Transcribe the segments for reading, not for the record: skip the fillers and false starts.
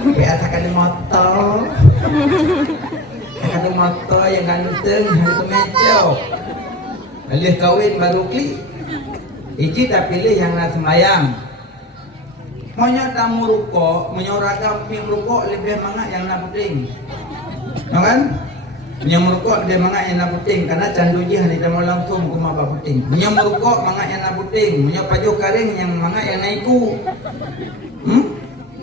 Biasa kan motor. Kan motor yang kan teng hari kemeja. Alih kawin baru klik. Iji tak pilih yang nak sembahyang. Maunya tamu rukuk, menyoragam ping rukuk lebih mangat yang nak puting. Kan? Yang merukuk dia mangat yang nak puting karena candu je hari dah langsung ke mabak puting. Yang merukuk mangat yang nak puting, punya pajuk karing yang mangat yang naiku.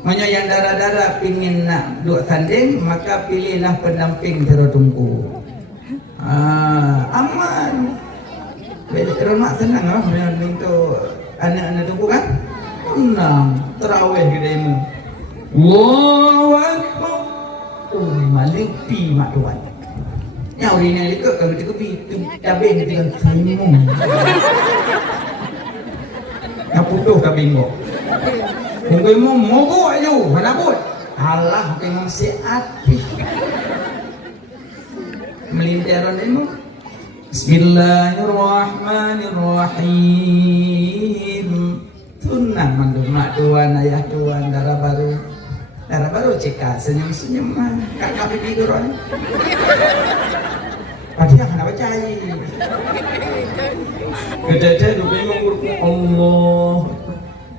Punya yang darah-darah pingin nak duduk tanding, maka pilihlah pendamping terutungku. Aman. Rumah senang lah, untuk anak-anak tunggu kan? Senang, terawih gedemu. Allahu Akbar. Oh, malipi mak tuan. Yang orang yang lekuk kalau kita pergi cabin kita dengan saimung. Yang putuh cabin kok. Mungkin mau mogok aja, mana pun. Allah memang seapi. Melintaran ini. Bismillahirrahmanirrahim. Tunang mandung mak tuan, ayah tuan, darah baru cekak senyum-senyum mah. Kakak pergi orang. Padahal nak baca ini. Kedada dulu memang Allah.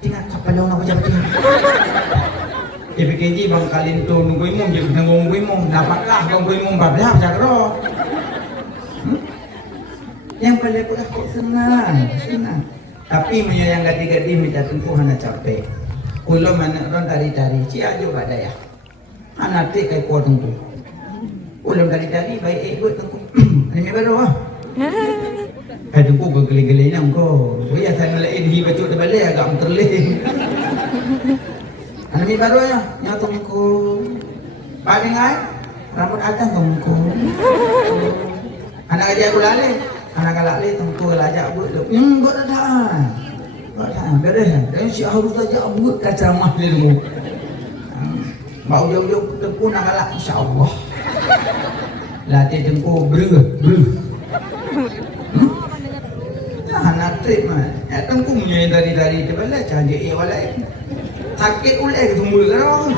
Tinggal kapal nak baca. PKJ bang kalin tu nunggu imum jadi nunggu imum. Napaklah nunggu imum bablah cakro. Yang paling aku senang. Tapi yang gadi-gadi minta tempuh hana capek. Kulo mana orang dari cia juga daya. Anak tik kai kuat tentu. Kulo dari baik ikut tentu. Ini baru ah. Kai tentu geli-geli nang ko. Ya saya melain hi betul terbalik agak terleh. Ini baru ya, nyata tentu. Paling ai rambut atas tentu. Anak aja aku lalai. Anak galak le tentu lajak buat tu. Buat dah. Beres. Dan si harus lajak buat kacamah le dulu. Bau jauh-jauh tengku nak galak insya-Allah. Latih tengku ber. Anak trip mah. Ya tengku punya dari terbalik cantik walai. Sakit ulai ke tumbul karo.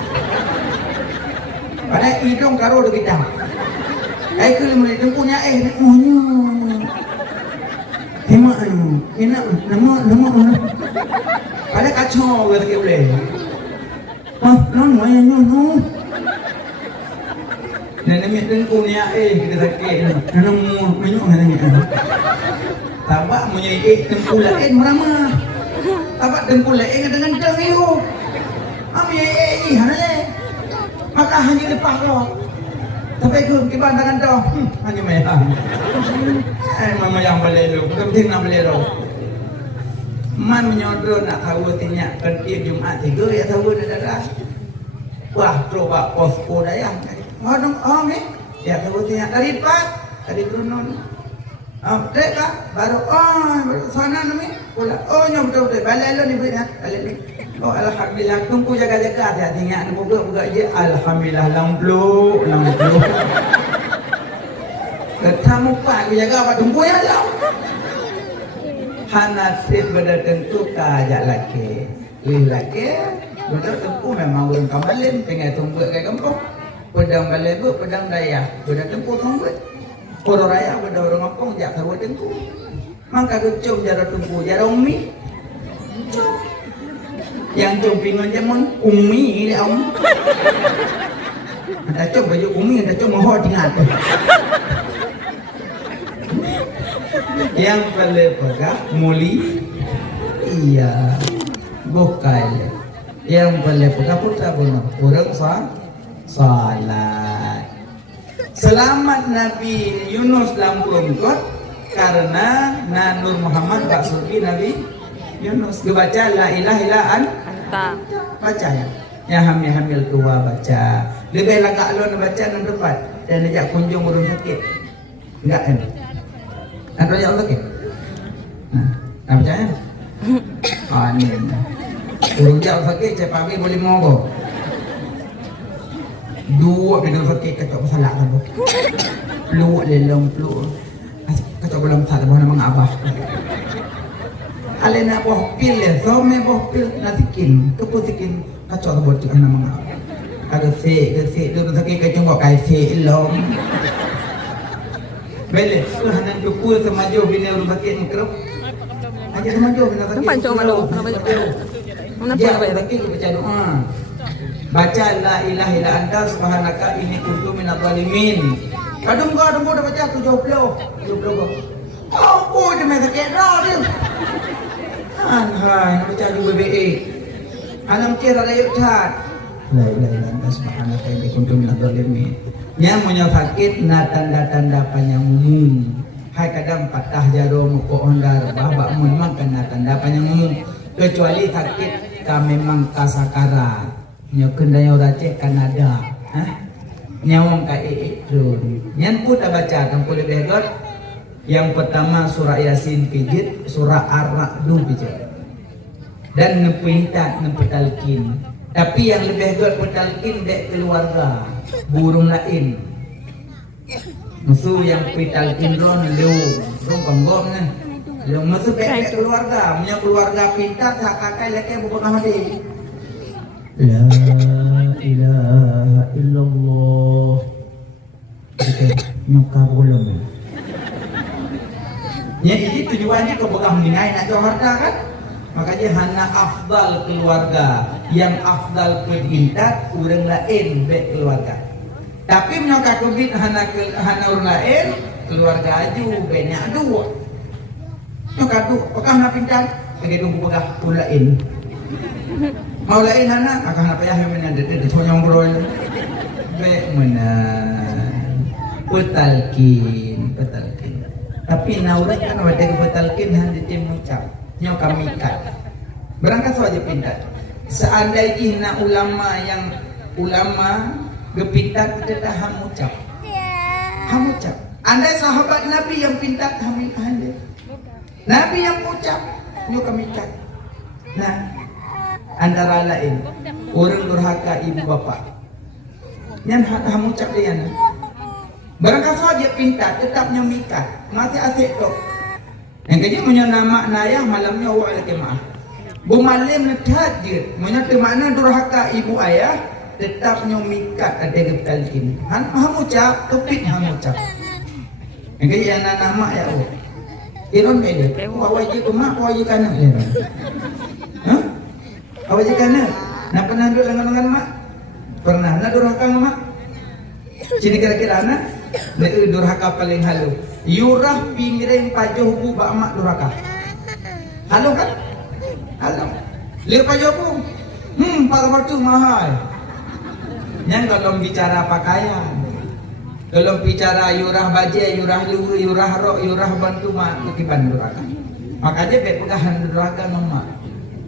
Padahal hidung karo de kita. Ke mulai tengkunya monya. Hemat enak nama pada kacau kata boleh non nenek tengku ni kita sakit nenek menyuk nenek tabak punya tengku lain meramah tabak tengku lain dengan deng itu ami ni hana maka hanya lepas kau tapi ke bantangan tu hanya mayang mama yang belelo penting nak belelo man menyodor nak tahu tinyak kerja Jumaat 3 ya tahu dah wah coba posko dayang ni ya tahu tinyak dari pat dari Brunon deka baru sana ni pula nyom betul belelo ni punya belelo alhamdulillah tunggu jaga-jaga hati-hati ingat buka je alhamdulillah lamplu ketamu pak aku jaga apa tunggu ya lah hanasib pada tentu kajak laki betul tunggu memang orang kamalin pengen tunggu ke kampung pedang balebu pedang daya pada tunggu poro raya pada orang kampung jak tahu tunggu maka kucum jara tunggu jara umi yang cumpingan jaman umi ni om ada cum baju umi ada cum mohon ingat yang paling pegah muli iya bukan yang paling pegah putra benar orang salat selamat Nabi Yunus lampung kot karena Nur Muhammad Pak Surki Nabi Yunus dibaca la ilaha illa anta baca ya hamil tua baca lebih lagak lo baca 6 tempat dan ajak kunjung urun sakit enggak kan ada yang sakit nah baca ya ini urun jauh sakit saya pagi boleh mogok dua bidang sakit kacau salah kan peluk lelong peluk kacau belum salah mana mengabah alena boh pil le some boh pil natikin keputikin kacau boti ana mga Agak sik tu sakit ke cungkok kai sik lom. Bele, hanan cukup semaju bina rumah sakit ni kerap. Aja semaju bina sakit. Nampak cuma malu. Mana pun apa sakit baca doa. Baca la ilaha illa anta subhanaka inni kuntu minadh dhalimin. Kadung dah baca 70 kau. Oh, dia main sakit dah dia. Hai, nak baca juga BA. Alam kira ada yuk cat. La ilaha illa anta subhanaka inni kuntu minadh dhalimin. Yang punya sakit na tanda-tanda panjang umum. Hai kadang patah jarum muka ondar babak mun makan na tanda panjang umum. Kecuali sakit ka memang kasakara. Nyo kendaya race Kanada. Nyawang ka iitrun. Nyan pun tak baca kan kulit begot. Yang pertama surah Yasin pijit, surah Ar-Ra'du pijit. Dan nepinta nepetalkin. Tapi yang lebih hebat petalkin dek keluarga burung lain. Musuh yang petalkin ron konggom nah. Lu musuh dek keluarga, punya keluarga pintar tak kakai leke bukan hati. La ilaha illallah. Kita nyokap ulang. Ya ini tujuannya ke bekam minai nak jual harta kan? Makanya hana afdal keluarga, yang afdal pedintat orang lain baik keluarga. Tapi menyokat kubit hana orang lain keluarga aju banyak dua. Nyokat tu, apakah nak pintar? Bagi tunggu pegah orang lain. Mau lain hana, maka hana payah yang menanda dia conyong berol. Baik menang. Petalkin. Tapi naurat kan ada petalkin hanya dia mengucap. Nyo kami kat. Berangkat saja pintar. Seandainya ulama gepintar kita dah hamucap. Hamucap. Andai sahabat Nabi yang pintar hamil anda. Nabi yang ucap nyo kami kat. Nah, antara lain orang durhaka ibu bapa. Yang hamucap dia na. Berangkat saja pintar tetap nyo mikat. Masih asyik tok. Yang kejap punya nama nayah malamnya awak lagi maaf. Bumalim netajir, punya makna durhaka ibu ayah tetap nyomikat ada getal ini. Hamucap, topik hamucap. Yang kejap yang nama ya awak. Iron beda. Awak je ke mak, awak je kanan. Hah? Awak je kanan. Nak pernah duduk dengan mak? Pernah. Nak durhaka dengan mak? Sini kira-kira anak? Durhaka paling halus. Yurah pinggirin pajuh bu bak mak durhaka. Halo kan? Halo. Lihat pajuh bu. Para waktu mahal. Yang kalau bicara pakaian, kalau bicara yurah baju, yurah luhu, yurah rok, yurah bantu mak kutipan durhaka. Makanya pegahan durhaka mama.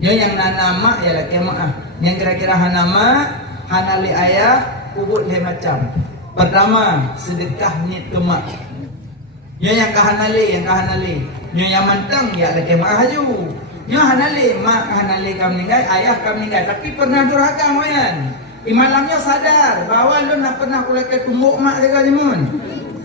Yang nama ya laki mak. Yang kira-kira hanama, hanali ayah, kubut le macam. Pertama, sedekah niat ke mak. Yang kahanali. Yang mantang ya laki mak haju. Yang hanali, mak hanali kami meninggal, ayah kami meninggal. Tapi pernah durhaka moyan. Imalamnya sadar bahawa lu nak pernah kulake tumbuk mak jaga jamun.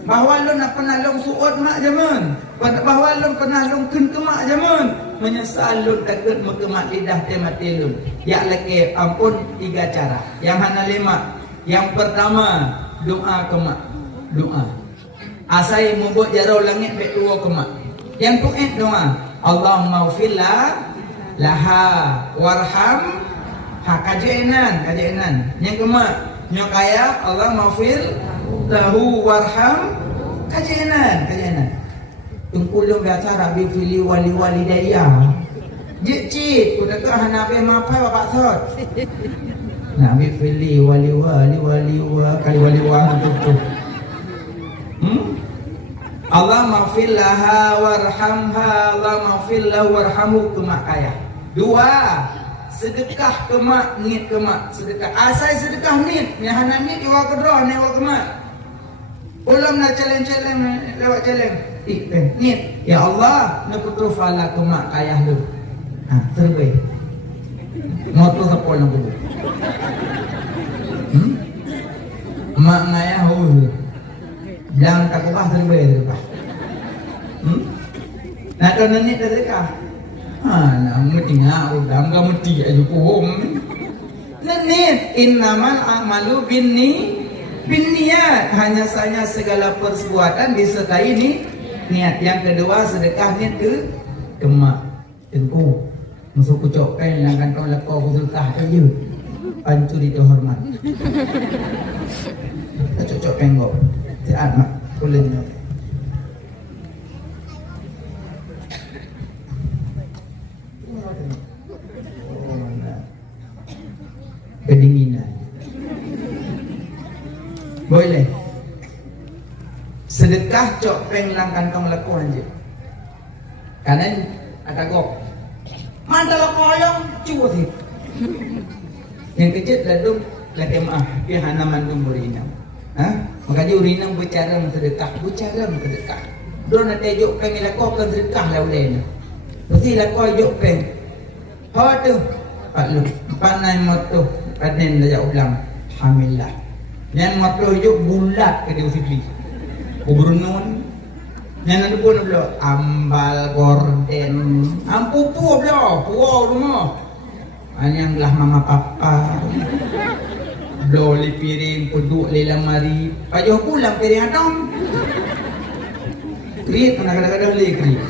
Bahawa lu nak pernah long suut mak jamun. Bahawa lu pernah long ken ke mak jamun. Menyesal lu takut mekemak lidah temati lu. Ya laki ampun 3 cara. Yang hanali mak. Yang pertama, doa ke mak. Doa. Asai membuat jarau langit baik dua ke mak. Yang tu'id doa. Allahumma ufillah laha warham kajainan. Yang kemak. Nyok ayah Allah maufil lahu warham kajainan. Tungkulung biasa Rabbi fili wali daya. Cik udah ke hanabe mapai bapak sot. Nabi fili wali kali wali tutup. Allah maghfir laha warhamha, Allah maghfir lahu warhamu kemak ayah. 2, sedekah kemak, niat kemak, sedekah. Asai sedekah niat, nyahana niat iwa kedroh, iwa kemak. Ulam nak challenge lewat challenge. Niat, ya Allah, nak putus fala kemak ayah lu. Terbaik. Moto sapol nak buku. Mak ngayah Jangan tak kubah terbaik. Nah kalau nenek sedekah, nak mesti ngau, dah enggak mesti aja pohong. Nenek nit. Innamal a'malu binniyat. Hanya saja segala perbuatan disertai niat. Yang kedua sedekah niat kemak. Tengku masuk kucok pen yang kantong lekor sedekah aja. Pancuri terhormat. Cocok penggok. Siap mak. Kulitnya. Kedinginan. Boleh. Sedekah cok peng lang kantong lekor aja. Kanan ada gok. Mana lekoyong cuba sih. Yang kecil ladung lagi maaf dia hana mandung urinam. Makanya urinam bicara sedekah, Don ada jok peng lekor kan sedekah lah ulena. Pasti lekor jok peng. Apa tu? Pak lu panai moto panen dah ulang hamilah. Yang moto jok bulat ke dia usibli. Uburnun. Yang ada pun belo ambal gorden. Ampupu belo, puau rumah. Yang lah mama papa. Belo li piring puduk li lamari. Pajoh pulang piring atom. Kriit kadang-kadang li kriit.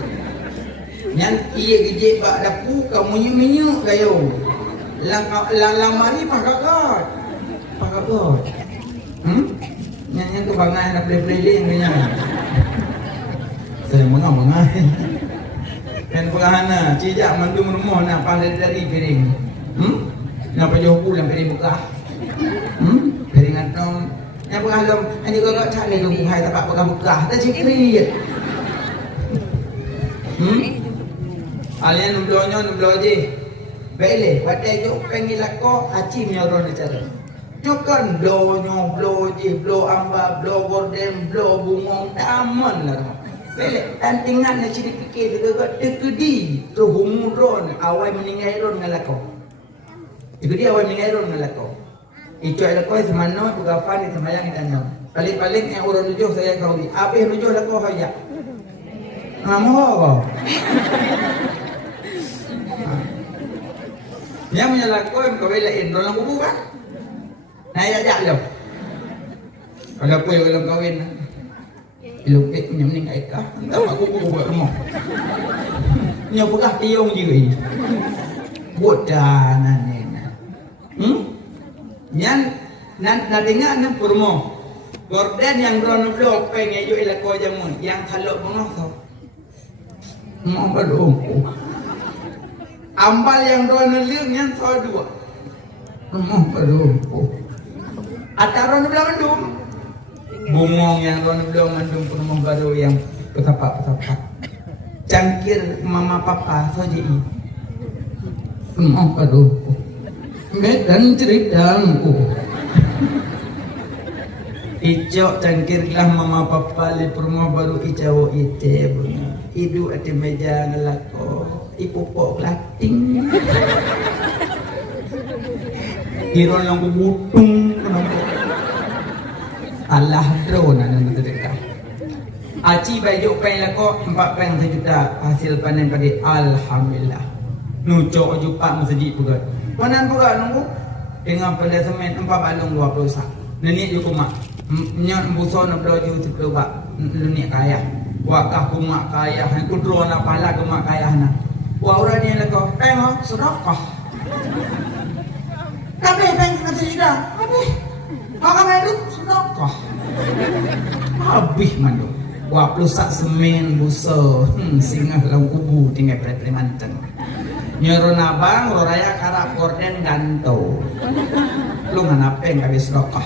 Yang iya gejek bak dapu kamu minyak gayo. Lamari pakagot. Yang tu bangai nak play-play punya. Saya mengai. Dan pengahana cijak mandum rumah nak pandai dari piring. Nak pajoh pulang piring buka. Piring atom. Yang pengalom ani gagak cak le lu hai tak buka. Tak cikri. Alian nublo je. Bele, pakai jok pengi lako aci nyoron cara. Jokan blo je, blo amba, blo gorden, blo bungong taman lah. Bele, dan tinggal nak ciri fikir gagak tekedi tu humudron awai meninggai ron ngalako. Tekedi awai meninggai ron ngalako. Ijo lako semano bugafan di semayang itanam. Paling-paling yang urun nujuh saya kau di. Apa yang nujuh lako haya? Ngamu apa? Yang menyalakkan kau belain orang kubu kan? Naya jak lo. Kalau kau yang kawin, ilukit menyamning aikah, tahu aku kubu buat rumah. Nyopukah tiung juga ini. Bodanan ni. Yang nantinya anak rumah. Gorden yang drone blok pengen yo ilako jamun, yang kalau mengoso. Mau berdoa. Ambal yang drone liang yang so dua. Mau berdoa. Ataron belah mendum. Bungong yang drone belah mendum rumah baru yang petapa. Cangkir mama papa so ji. Mau berdoa. Medan ceritangku. Icok cangkirlah mama papa li rumah baru icau ite punya. Idu ati meja ngelako, ipu pok lating. Iron yang kubutung kenapa? Allah drone anak terdekat. Aci baju pen lako 4 pen sejuta hasil panen pada alhamdulillah. Nucok jupak masjid juga. Panen juga nunggu dengan pada semen 4 balung 20 sak. Nenek ju kumak. Nyak buson bloju sepuluh bak nenek kaya. Wakah kumak kaya, aku drone lah pala kumak kaya na. Wah orang ni leko, peng sedekah. Tapi peng kata sudah, habis. Kakak medu sedekah. Habis mandu. 20 sak semen buso, singgah lau kubu tinggal pre-pre manteng. Nyuruh nabang, roraya karak gorden ganto. Lu nganapeng habis sedekah.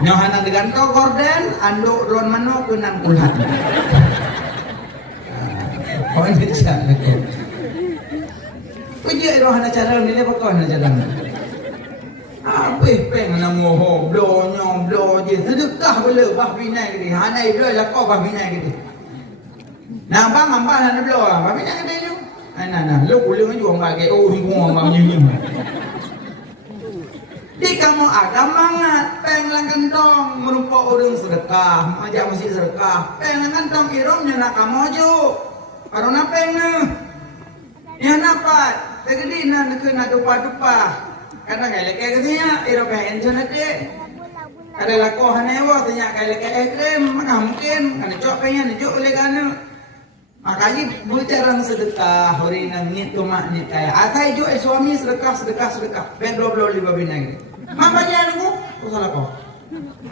Nyohana diganto gorden, anduk ron mano kunang kulat. Kau ini bisa lagi. Kau je rohana cara ni lepas kau hana cara. Apa peng nak moho blo je sedekah bela bah binai gitu. Hana blo lah kau bah binai gitu. Nah bang ambah hana blo ah bah binai gitu tu. Nah lu kuliah jual bagai ngomong bang nyium. Di kamu agama ngat peng lang kantong merupa orang sedekah, majak masjid sedekah. Peng lang kantong iromnya nak kamu jo. Karo na peng na. Ya napat, tegedi na nak dupa-dupa. karena kayak katanya Eropa internet deh. Ada lakoh hanewa tanya kayak ekstrem mana mungkin kan cok pengen cok oleh kan makanya bicara sedekah hari nangit cuma nit kayak atai jo suami sedekah bedro lima binang makanya aku salah kok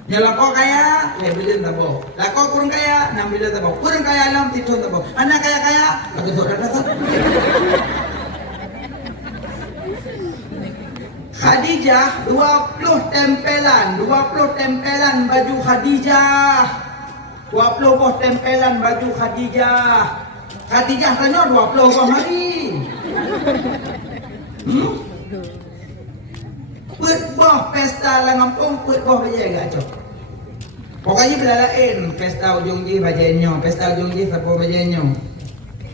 ya lakoh kaya bilin tabo lakoh kurang kaya 6 bilin tabo kurang kaya alam titon tabo anak kaya aku tuh datang Khadijah 20 tempelan baju Khadijah 20 tempelan baju Khadijah tanya 20 hari Put boh pesta lah ngampung put boh baja gak cok pokoknya belalain pesta ujung di bajanyo pesta ujung di sapo bajanyo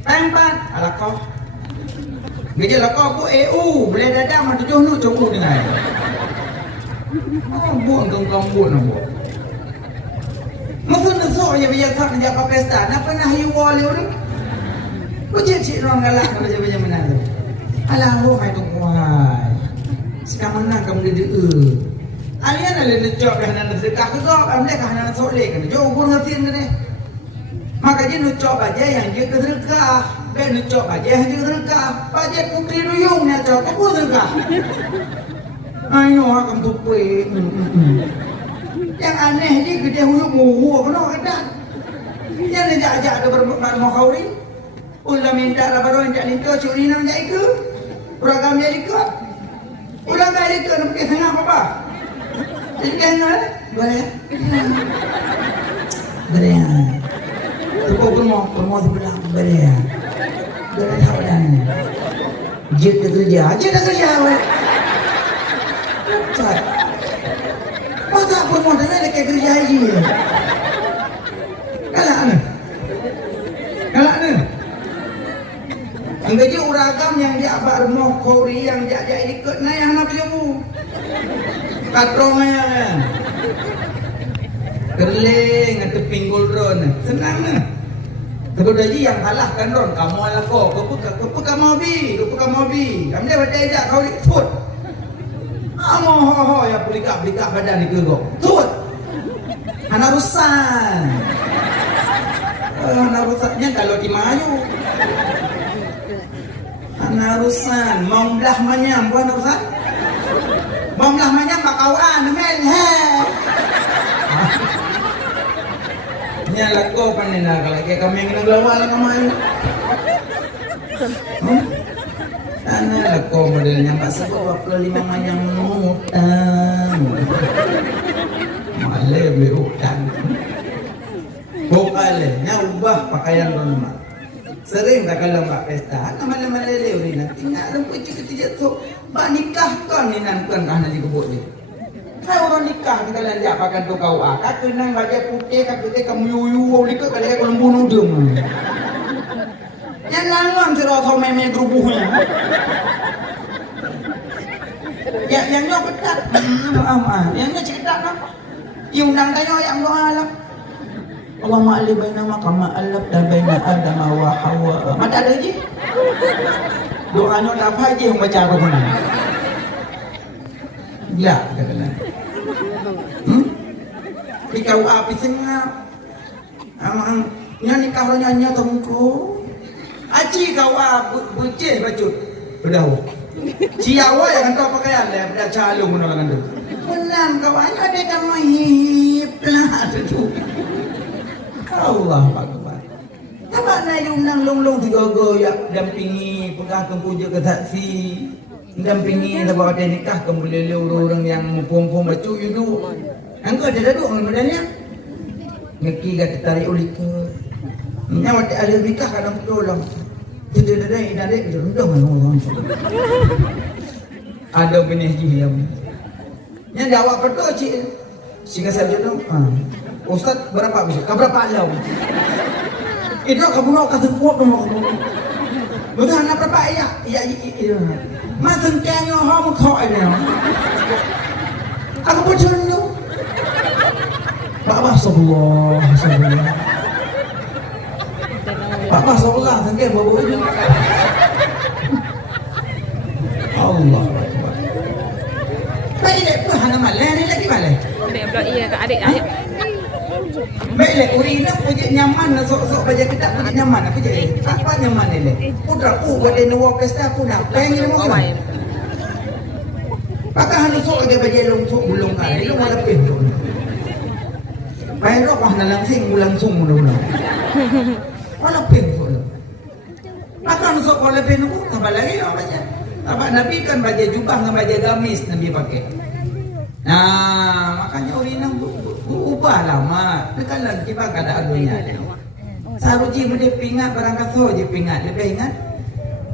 tempat ala kau Gajah lakau bu EU boleh dadang mah 7 nu cukup dengan. Oh bu engkau bu nak bu. Masa nesok je biar tak jaga pesta. Nak pernah hiwa leu ni. Bu cik orang galak macam mana tu. Alah bu mai tu kuai. Sekarang mana kamu dia Alian ada necok dah nak sedekah ke kau, ambil kah nak soleh kan. Jo guru ngatin ni. Maka dia necok aja yang dia sedekah. Ben cok aja yang terka, aja putri duyung ni cok, aku terka. Ayo akan tupai. Yang aneh ni gede huyuk muhu, apa ada? Yang ni jajak ada bermakna kauri. Ulah minta lah baru yang jadi tu curi nang jadi ke? Program jadi ke? Ulah jadi ke? Nak pergi tengah apa? Jadi kan? Boleh? Boleh. Tukar permoh sebelah boleh. Jangan tahu dah ni. Jet dah kerja awak. Cat. Masa pun mau dengar nak kerja haji. Kalah ni. Anggaji uragam yang dia abar mau kori yang dia ikut naik anak jamu. Katrongnya kan. Kerling atau pinggul drone. Senang ni. Kalau jadi yang kalahkan ron kamu ala ko kepu kamu bi ambil baca aja kau ikut ho ya belika badan ni kego tut anak rusaknya kalau di Melayu anak rusan mau belah manyam bukan rusak mau belah manyam bakauan mel he Nyala ko panina kalau kayak kami yang lawal kamain. Ana ko modelnya Pak Sebo 25 manyang utang. Male beli utang. Bokale nya ubah pakaian rumah. Sering tak kalau mbak pesta, mana leuri nanti nak rumput ketiga tu, mbak nikah kan ni nanti kan di kebun ni. Hai orang nikah kita lanjut pakai tu kau kak kenang baca putih kak putih kamu yuyu likut kalau kau lembu nudung. Yang nangan cerita thau meme gerubuhnya. Yang nyok ketat, yang nyok cekat nak. Yang undang tanya yang doa Allah ma'ali baina makama alaf dan baina Adam wa Hawa. Mata ada lagi? Doanya apa aja yang baca apa mana? Ya, katakan. Kau api sengap. Amang nikah lo nyanyi tongko. Aci kau bucih bacut. Berdahu. Ciawa yang kau pakaian dia pada calung menolongan tu. Menang kau hanya ada kamu hip lah tu. Allah Akbar. Apa nak yung nang long tiga-go ya dampingi pegang kempuja ke saksi. Dampingi sebab ada nikah kemudian orang yang mumpung bacu itu. Engkau ada duduk modalnya. Ngeki kata tarik ulika. Nyawa ada nikah kadang tolong. Tidak ada rendang orang. Ada benih jiam. Yang jawab betul cik. Sehingga saya jodoh. Ustaz berapa besok? Berapa alam? Itu kamu nak kata kuat dong. Betul anak berapa ya? Ya. Macam kaya orang kau ini. Aku percaya tu. Bapak Sallallahu Alaihi Wasallam. Bapak Sallallahu Alaihi Wasallam bawa ini. Allah Akbar. lek pun hana malah ni lagi malah. Adik pula iya ke adik ayah. Baik lek urina pun nyaman lah sok-sok baca kitab pun nyaman apa je. Apa nyaman ni lek? Putra pu buat dia nawak pesta pun nak pengen mau. Pakai hanu sok aja baca long sok bulung kan. Lu ada pintu. Baik rok hana langsung mula-mula. Wala pintu. Pakai hanu sok wala pintu tambah lagi apa baca. Apa Nabi kan baca jubah dengan baca gamis Nabi pakai. Nah, makanya urina ubah lama. Dekat lagi kita kada adunya. Saruji mede pingat barang kaso je pingat lebih ingat.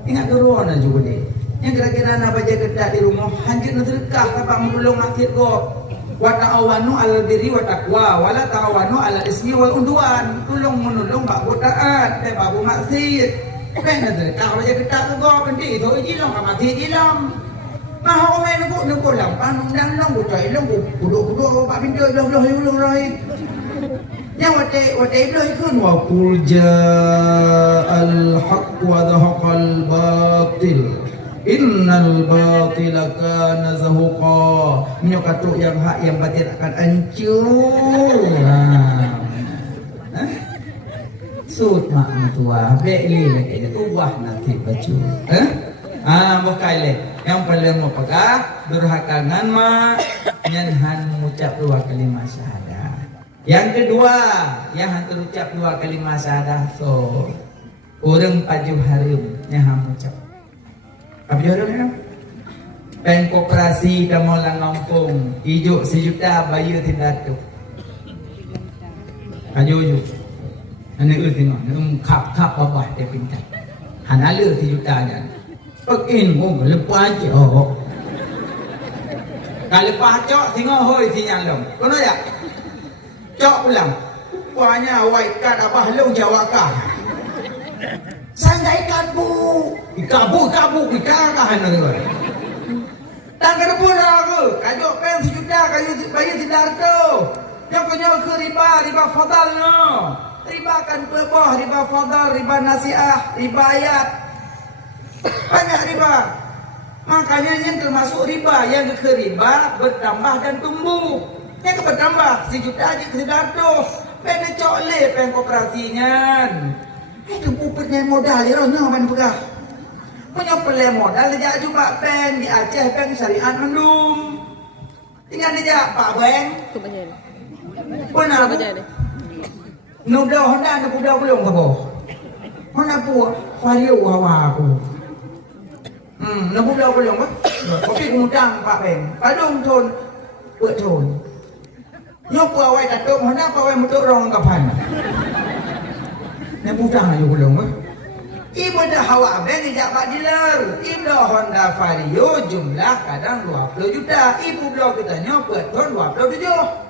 Ingat corona juga deh. Yang kira-kira nak baca kedak di rumah hancur sedekah apa mulung akhir go. Wa ta'awanu 'alal birri wa taqwa wa la ta'awanu 'alal ismi wal udwan. Tolong menolong bab taat dan bab maksiat. Bukan nak sedekah baca kedak go penting itu jilong mati jilong. Mahu main nunggu lampang undang nunggu cai nunggu kudu pak pintu belah roi. Yang wate belah ikun wa qul ja'al haqq wa dhaqal batil. Innal batila kana zahuqa. Minyak katuk yang hak yang batil akan hancur. Sud mak tua beli lagi ubah nanti baju. Bukan leh. Yang paling mau pegah durhakangan mak nyanhan mengucap 2 kalimat syahadah. Yang kedua yang hantar ucap 2 kalimat syahadah so orang paju harum yang mengucap. Apa harum ya? Pen koperasi Damolang Lampung ijuk 1 juta bayu tidak tu. Ajo. Ane tengok kap babah dia pintar. Hanala 1 juta nya. Pekin pun lepas je. Kalau lepas cok tengok hoi sinyal long. Kono ya? Cok pulang. Rupanya waikat abah long jawakah. Sangai ikan bu. Ikabu ikakah nak tu. Dan kedua aku kajuk pen 1 juta kayu bayi tidak tu. Yang punya ke riba fadal no. Riba kan bebah, riba fadal, riba nasiah, riba ayat. Banyak riba. Makanya yang termasuk riba yang ke riba bertambah dan tumbuh. Yang bertambah 1 juta aja sedar tu. Pen cokle pen kooperasinya. Itu puputnya modal dia orang mana pegah. Punya pelai modal dia juga pen di Aceh pen syariat mendung. Tinggal dia Pak Beng. Tu baca ni. Pernah Baca ni. Nudah Honda nak budak belum ke boh. Honda pu Vario hawa aku. Nak budak belum ke? Okey kemudian Pak Beng. Padung thon buat thon. Nyok awai tatuk Honda awai mutuk rong kapan. Nak budak ayo belum ke? Ibu dah hawa Beng ijak Pak dealer. Ibu Honda Vario jumlah kadang 20 juta. Ibu blok kita nyok buat thon 27.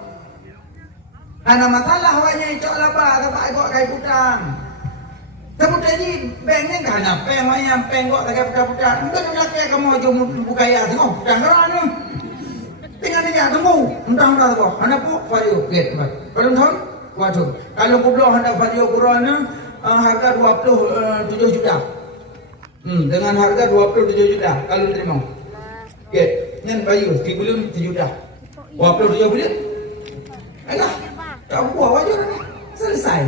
Ada masalah awaknya icok lapa tak ikut kai putang. Semudah ni banknya kan nak peng ayam peng kok tak putang-putang. Entah nak laki kamu jom buka ya tengok putang orang ni. Tinggal dia temu entah tu. Ana pu vario get bat. Kalau thon waduh. Kalau kublo hendak vario kurang harga 27 juta. Dengan harga 27 juta kalau terima. Get. Ngan bayu 3 bulan 7 juta. 27 bulan. Alah. Tak buat wajah ni. Selesai.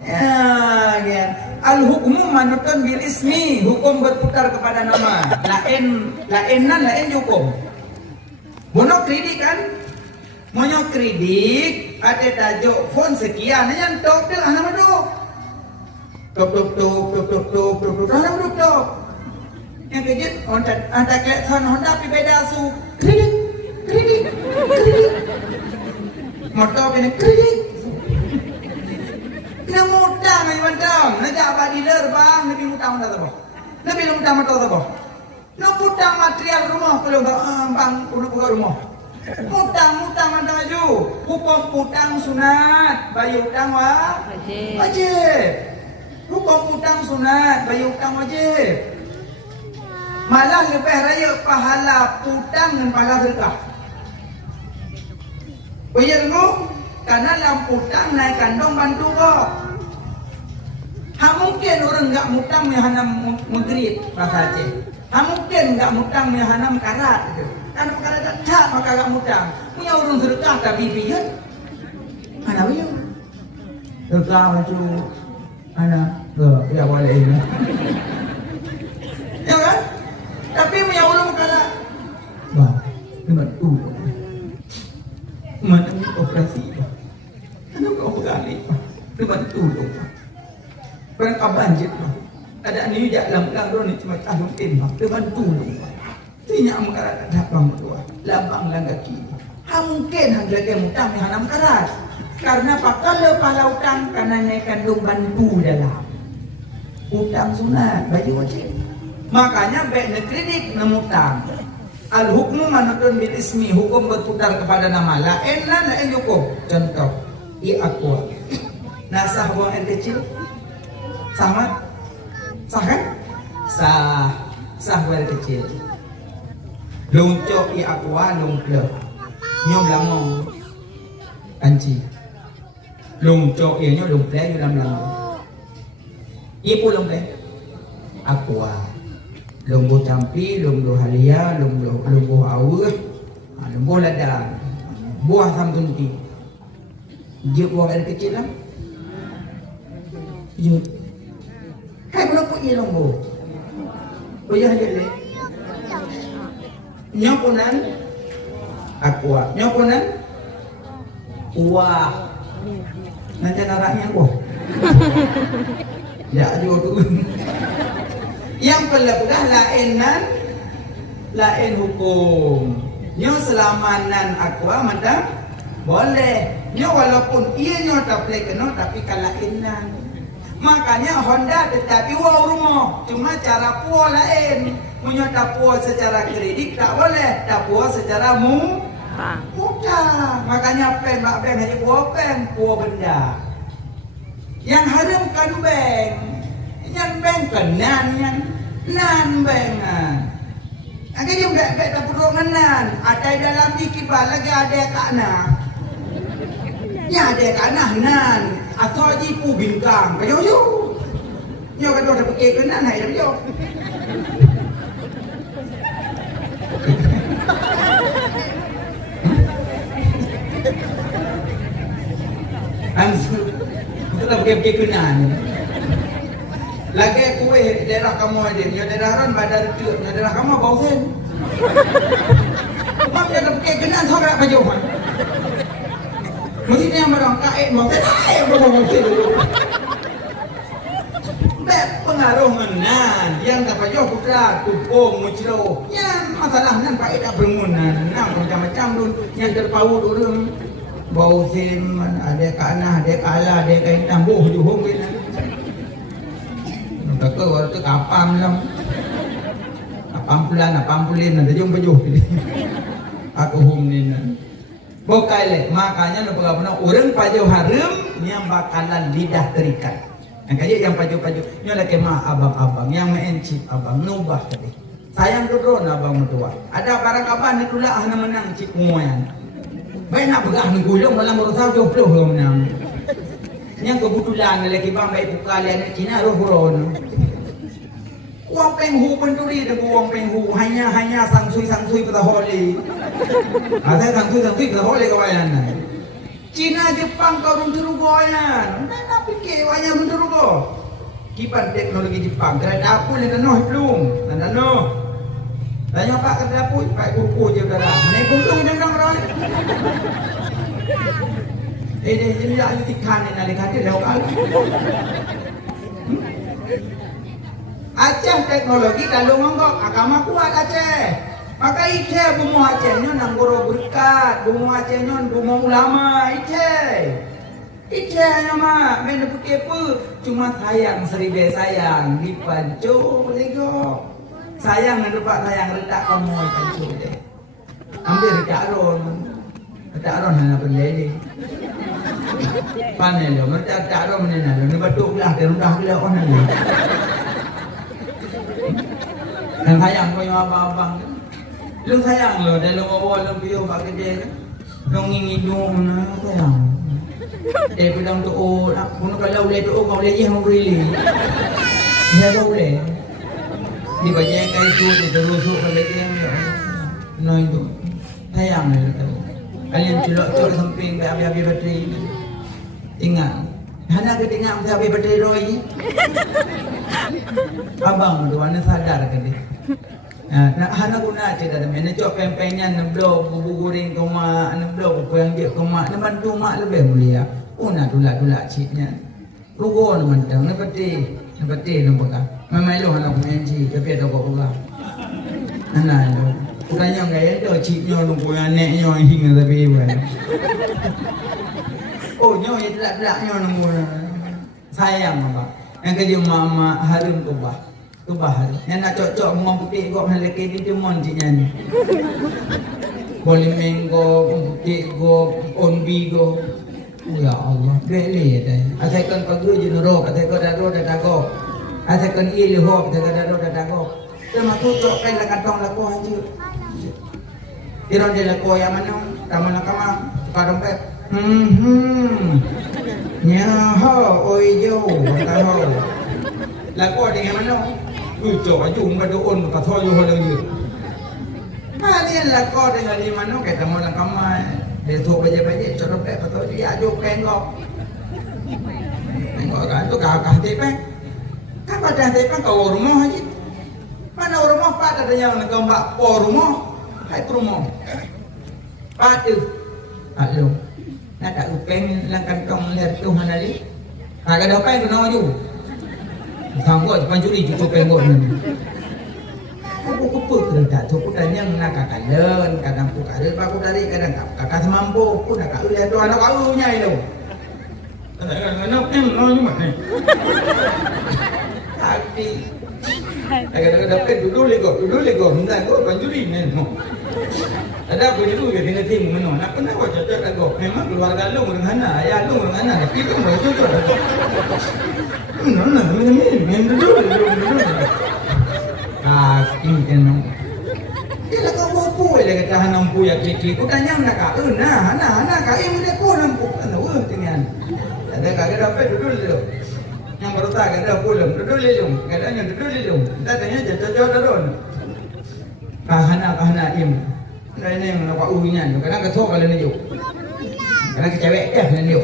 Ya. Al-hukmu manutun bil ismi. Hukum berputar kepada nama. Lain hukum. Mono kredit kan? Mono kredit ada tajuk font sekian. Yang tok tu nama tu. Tok. Nama tu tok. Yang kejut anda kelihatan Honda pi beda su. Kredit. Motor kena kredit. Kena mutang ay mutang. Najak abang dealer bang, nabi mutang dah tak? Nabi mutang motor tak? Nak mutang material rumah kalau bang untuk buka rumah. Mutang mana ju? Hukum mutang sunat, bayar hutang wajib. Hukum mutang sunat, bayar hutang wajib. Malah lebih raya pahala hutang dan pahala sedekah. Bayar tu, karena lampu tang naik kandung bantu kok. Mungkin orang enggak mutang mehana menggerit bahasa Aceh. Mungkin enggak mutang mehana karat gitu. Anak perkara tak maka agak mutang. Punya urung sedekah tak bibi kan? Anak punya. Sedekah macam anak. Ya boleh ini. Ya kan? Tapi punya urung perkara. Bah, memang tu. Mana operasi? Anak kau bergali. Memang tu. Perang kabanjit. Ada ni jak lam ni cuma tahu tim. Memang tu. Tinya mengkarat dapat berdua, labang langaki. Mungkin hangga dia mutang yang hanam karat. Karena pakal lepah lautang karena naikkan bantu dalam. Utang sunat, baju wajib. Makanya baik nekridik nemutang. Al-hukmu manutun bil ismi, hukum berputar kepada nama. Lain hukum. Contoh, i'aqwa. Nasah buang air kecil. Sama? Sah kan? Sah buang air kecil. Lungcok i'aqwa lungplek. Nyom lamong. Anci. Lungcok ianya lungplek yu dalam lamong. Ipu lungplek. Aqua. Lunggu campi, lunggu halia, lunggu awur, lunggu ladang. Buah samtunti. Jep buang air kecil lah. Jep. Hai belum punya lunggu. Payah aja le. Nyokonan aqua, nyokonan wah nanti naraknya kok ya juga tu yang pelebah lain hukum nyo selamanan aqua mata boleh nyo walaupun ia nyo tak boleh kena tapi kalainan makanya Honda tetapi wow rumah cuma cara puas lain punya tapuah secara kredit tak boleh, tapuah secara mudah. Makanya pen hanya puah benda. Yang haramkan bank, yang bank kenan, yang nan bankan. Agak juga tak perlu menan. Ada dalam dikibal lagi ada kana. Ya ada kana nan atau jipu bingkang. Kayo yo. Yo kado dapat kenan hai yo. Kita pergi kenan. Lagi kue daerah kamu aja, ya daerah ran badar tu, ya daerah kamu bau sen. Mak dia pergi kenan sorak baju kan. Mesti yang barang kain mau sen, bau sen. Beb pengaruh menan yang dapat jauh putra tupung mucro. Yang masalah nan pak ida bermunan, nang macam-macam dun yang terpaut urang. Bau sim ada kana ada kala ada kain tambuh juhung kita tak waktu kapam lam apampulan ada jom baju aku hum ni bokai le makanya nak pernah orang paju haram yang bakalan lidah terikat yang kayak yang paju-paju ni lah kemah abang-abang yang mencip abang nubah tadi sayang drone abang mertua ada barang kapan itulah hana menang cip moyan baik nak begah nggulung dalam berusaha 20 orang menang. Yang kebetulan lelaki bang baik buka lian Cina roh-roh. Wang penghu penduri dengan wang penghu hanya sangsui pada holi. Ada sangsui pada holi kawayan. Cina Jepang kau runtuh goyan. Mana fikir wayang runtuh go? Kipan teknologi Jepang kerana apa ni noh belum. Nanda noh. Tanya pak ke dapur, pak kuku je udara. Mana kuntung jangan orang. Ini ayu tikan ni nak lihat dia lokal. Aceh teknologi kalau ngomong agama kuat Aceh. Maka Aceh bumu Acehnya nanggoro berkat, bumu Acehnya bumu ulama Aceh. Acehnya mah main putih apa? Cuma sayang seribe sayang di pancu lego. Sayang nak sayang retak kamu pancu deh. Ambil retak ron hana pendeli. Panel lo, retak ron mana lo? Ni batuk lah, terundah bila orang ni. Dan sayang kau yang abang-abang. Lu sayang lo, dan lu bawa lu piu kat kerja. Dong ngidung na sayang. Pedang tu nak bunuh kalau boleh tu kau boleh je mau beli. Dia boleh. Di bagian kayu tu dia terusuk pada dia. Noi tu tayang ni tahu. Kalian culok samping habis-habis bateri ni. Tinggal. Hana ke tinggal habis bateri roi. Abang tu mana sadar ke dia. Nak hana guna cerita dah. Nak cok pempengnya neblo bubur goreng ke mak, neblo apa yang dia ke mak, nak bantu mak lebih mulia. Nak tulak cipnya. Rugo nak mantang, nak peti nak pegang. Memang lu hana punya cip, tapi ada kau pegang. Hana lu. Bukannya gaya tu cipnya lu punya neknya hingga tapi bukan. Oh nyo ya telak-telaknya nunggu. Sayang apa? Yang kerja mak harum kubah. Kubah harum. Yang nak cocok memang putih kok mana lelaki ni cuma ciknya ni. Boleh mango, putih go, onbi go. Oh ya Allah, beli dah. Asalkan pagi je nuruk, asalkan dado dah dago. Asalkan ia lihok, asalkan dado dah dago. Cuma cocok kan lah kantong laku aja. Kira dia laku yang mana? Taman kamar, tukar dompet. Nyaho, oi yo, tahu. Laku ada yang mana? Cocok aja, muka doon, muka thoy yo ada je. Dia laku dengan di mana? Kita taman kamar. Dia tu baca-baca, cocok dompet, betul dia ajuk pengok. Pengok kan tu kakak tepeng. Kan pada tepeng kau rumah aja. Mana rumah pada ada yang nak mbak po rumah, hai rumah. Pada, alu. Nak tak upeng lang kantong lihat tu mana ni? Agak ada upeng tu nama ju. Sanggup panjuri cukup penggot ni. Aku kupuk kerja tu, aku tanya nak kakalen, kadang aku karir, aku dari kadang kakak semampu, aku nak kau lihat tu anak kau nya itu. Anak em lo cuma ni. Tapi, agak dapat duduk lego, hendak kau panjuri ni. Ada apa dulu ke tinggal tim mana? Nak pernah kau cocok lagu? Memang keluarga lu dengan Hana, ayah lu dengan Hana, tapi tu mau cocok. Mana? Memang duduk. Kaki kan. Dia lah kau mampu lah kata Hana mampu ya kiki. Aku tanya nak kau, Hana kau ini dia pun mampu. Tahu dengan. Ada kagak dapat duduk dulu. Yang baru tak ada pulang duduk dulu. Kadang duduk dulu. Tak tanya cocok dulu. Kahana im. Đây này nó có ui nha, cái đó cái thuốc lên nhiều, cái đó cái trái bẹ đẹp lên nhiều,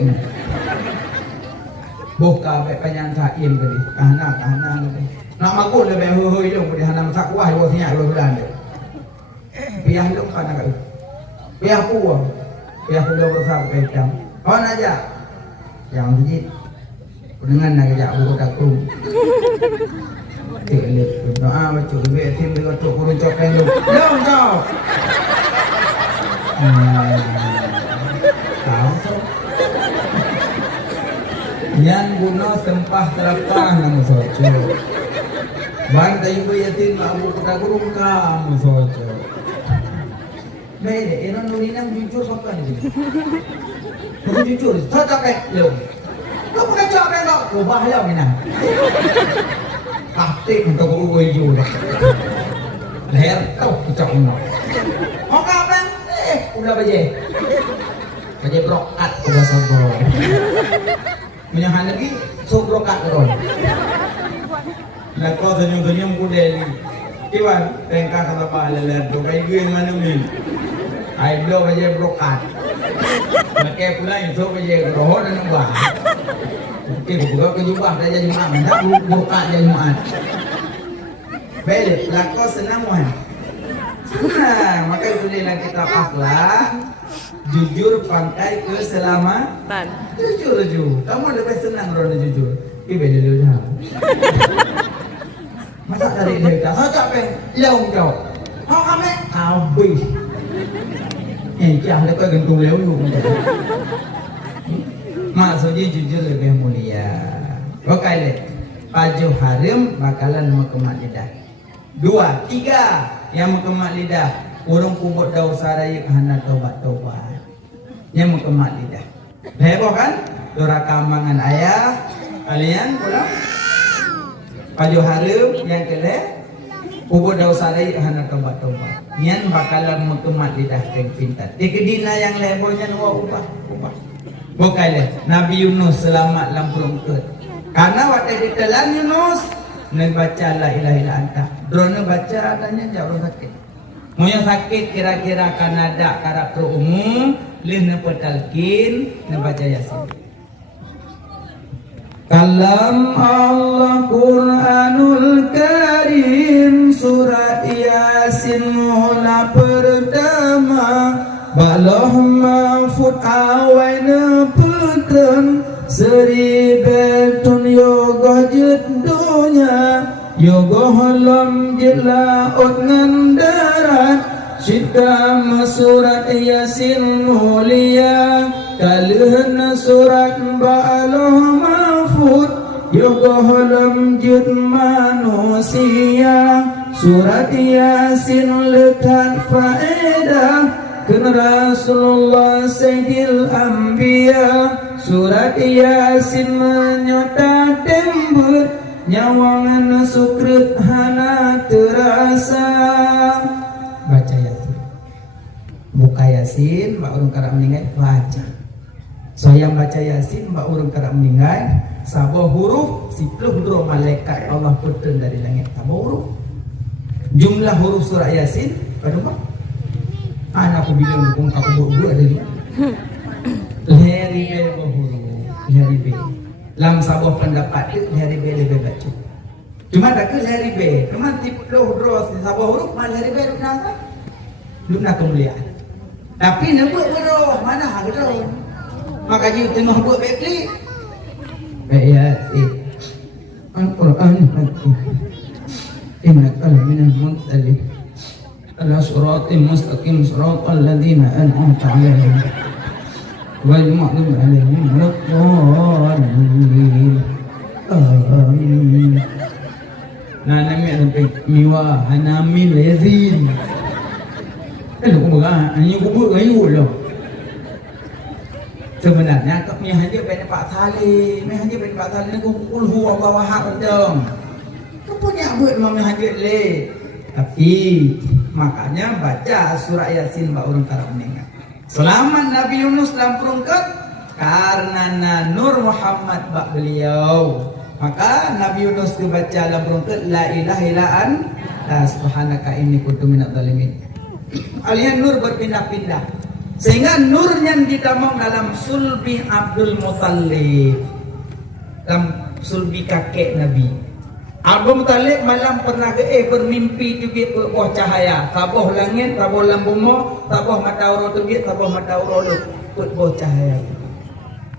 buộc cả bẹ panjang thả im cái đi, kahana cái đi, nó mà cột là bẹ hơi đâu, cái kahana thả quá rồi thì nhảy rồi đàn được, biar lúc kahana cái, biar đâu có sao cái trắng, con aja, yang gì, dengan nak kerja buat aku. Doa baca duit tim dengan tok kurun copeng tu. Belum kau. Tahu tu. Yang guna sempah terapah nama soco. Bantai ibu yatim abu kita kurung kamu soco. Bede, ini nurinang jujur pakai ni. Jujur, cocok belum. Kau bukan copeng kau, kau bahaya ni nak. Pasti untuk uwe juga. Leher tau kicau nak. Mau kapan? Udah baje brokat udah sabar. Menyahan lagi so brokat terus. Nak kau senyum kudeli. Kiwan tengkar kata leher tu kayak gue mana min. Ai blo baje brokat. Nak pula itu baje roh dan ubah. Kita buka ke Jumat dah jadi Jumat, dah buka jadi Jumat. Balik, lakon senang wan. Senang, maka bolehlah kita akhlak, jujur, pangkai, keselamatan. Jujur. Kamu lebih senang orang jujur. Ibu dulu dah. Masa dari dia, saya capek, leung kau. Kau kami habis. Jangan lepas gentung leung. Maksudnya jujur lebih mulia. Okey, baju haram bakalan mengemak lidah. 2, 3 yang mengemak lidah. Urung kubur dosa raya hana tobat. Yang mengemak lidah. Heboh kan? Duraka mangan ayah. Kalian pula. Baju haram yang kelih. Kubur dosa raya hana tobat. Yang bakalan mengemak lidah yang pintar. Dikidina yang lebohnya ubah. Bukanlah Nabi Yunus selamat lampu ke. Karena waktu ditelan Yunus, nak baca la ilaha illa anta. Drone baca tanya jauh sakit. Moyo sakit kira-kira kan ada karakter umum, lih nepetalkin, nebaca Yasin. Kalam Allah Quranul Karim surat Yasin mula pertama baloh mahfud awaina putren seri betun yoga jeddonya yoga halam jela otnan darat syidam surat Yasin mulia kalihna surat baloh yoga halam jud manusia surat Yasin letak faedah ken Rasulullah Sayyidil Anbiya surat Yasin menyota tembur nyawangan sukret hana terasa. Baca Yasin, buka Yasin mbak urung karak meninggal baca. Soyang baca Yasin mbak urung karak meninggal sabah huruf 10 malaikat Allah putun dari langit sabah huruf. Jumlah huruf surah Yasin pada apa? Anak aku bilang dukung aku dua ada lima. Lehari be huruf, lehari be. Lam sabah pendapat itu lehari be lebih baca. Cuma tak ke lehari be, cuma tipe huruf sabah huruf mal lehari be duk nak kemuliaan. Tapi nebut huruf mana huruf? Maka dia tengah buat baik Yasin Al-Quran Hakim innaka laminal mursalin ala siratin mustaqim siratal ladzina an'amta 'alaihim ghairil maghdubi 'alaihim waladdallin. Amin. Nah namanya sampai miwa hanamil yazin. Kalau kumpulan ini kumpul kayu loh. Sebenarnya kami hanyaเป็นPak Saleh, kami hanyaเป็นPak Saleh ni kul huwa Allahu ahad dong. Kepunya buat mami hanya le. Tapi makanya baca surah Yasin mbak urang karang meninggal. Selamat Nabi Yunus dalam perungkat karena Nur Muhammad bak beliau. Maka Nabi Yunus dibaca dalam perungkat la ilaha illa anta subhanaka inni kuntu minadz zalimin. Alian Nur berpindah-pindah. Sehingga nur yang ditamong dalam sulbi Abdul Muttalib, dalam sulbi kakek Nabi Abdul Muttalib malam pernah bermimpi juga berbuah cahaya tabuh langit, tabuh lambumo, tabuh mata uro tugit, tabuh mata uro berbuah cahaya.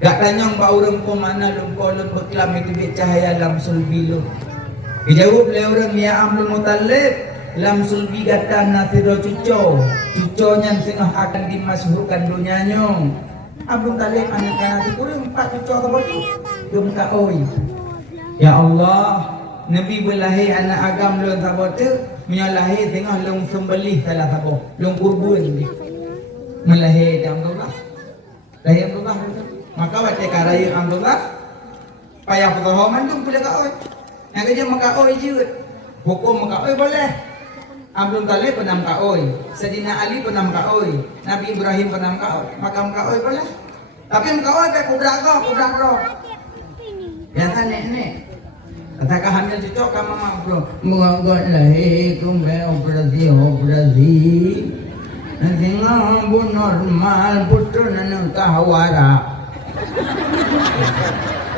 Gak tanyang bau rempung mana lumkolun berkelam itu cahaya dalam sulbi lu. Dijawab oleh orang ya Abdul Muttalib lam sulbi gata natido cuconya sengah akan dimasukkan dunyanya. Abdul Talib anak kanati kurang 4 cuco atau bagi dum kaoi. Ya Allah, Nabi belahi anak agam lon sabote menyalahi tengah long sembelih salah sabo long kurban di melahi Abdullah. Lahir Abdullah maka wate karai Abdullah payah petohoman dum pula kaoi. Yang kerja makaoi je. Hukum makaoi boleh. Abdul Talib pernah makaoi, Sayyidina Ali pernah makaoi, Nabi Ibrahim pernah makaoi, maka makaoi boleh. Tapi makaoi pakai kubrak roh. Biasa nenek. Katakan hamil cucu kamu mama bro, menganggap lahir kumbe operasi. Nanti ngabun normal putra nanang kahawara.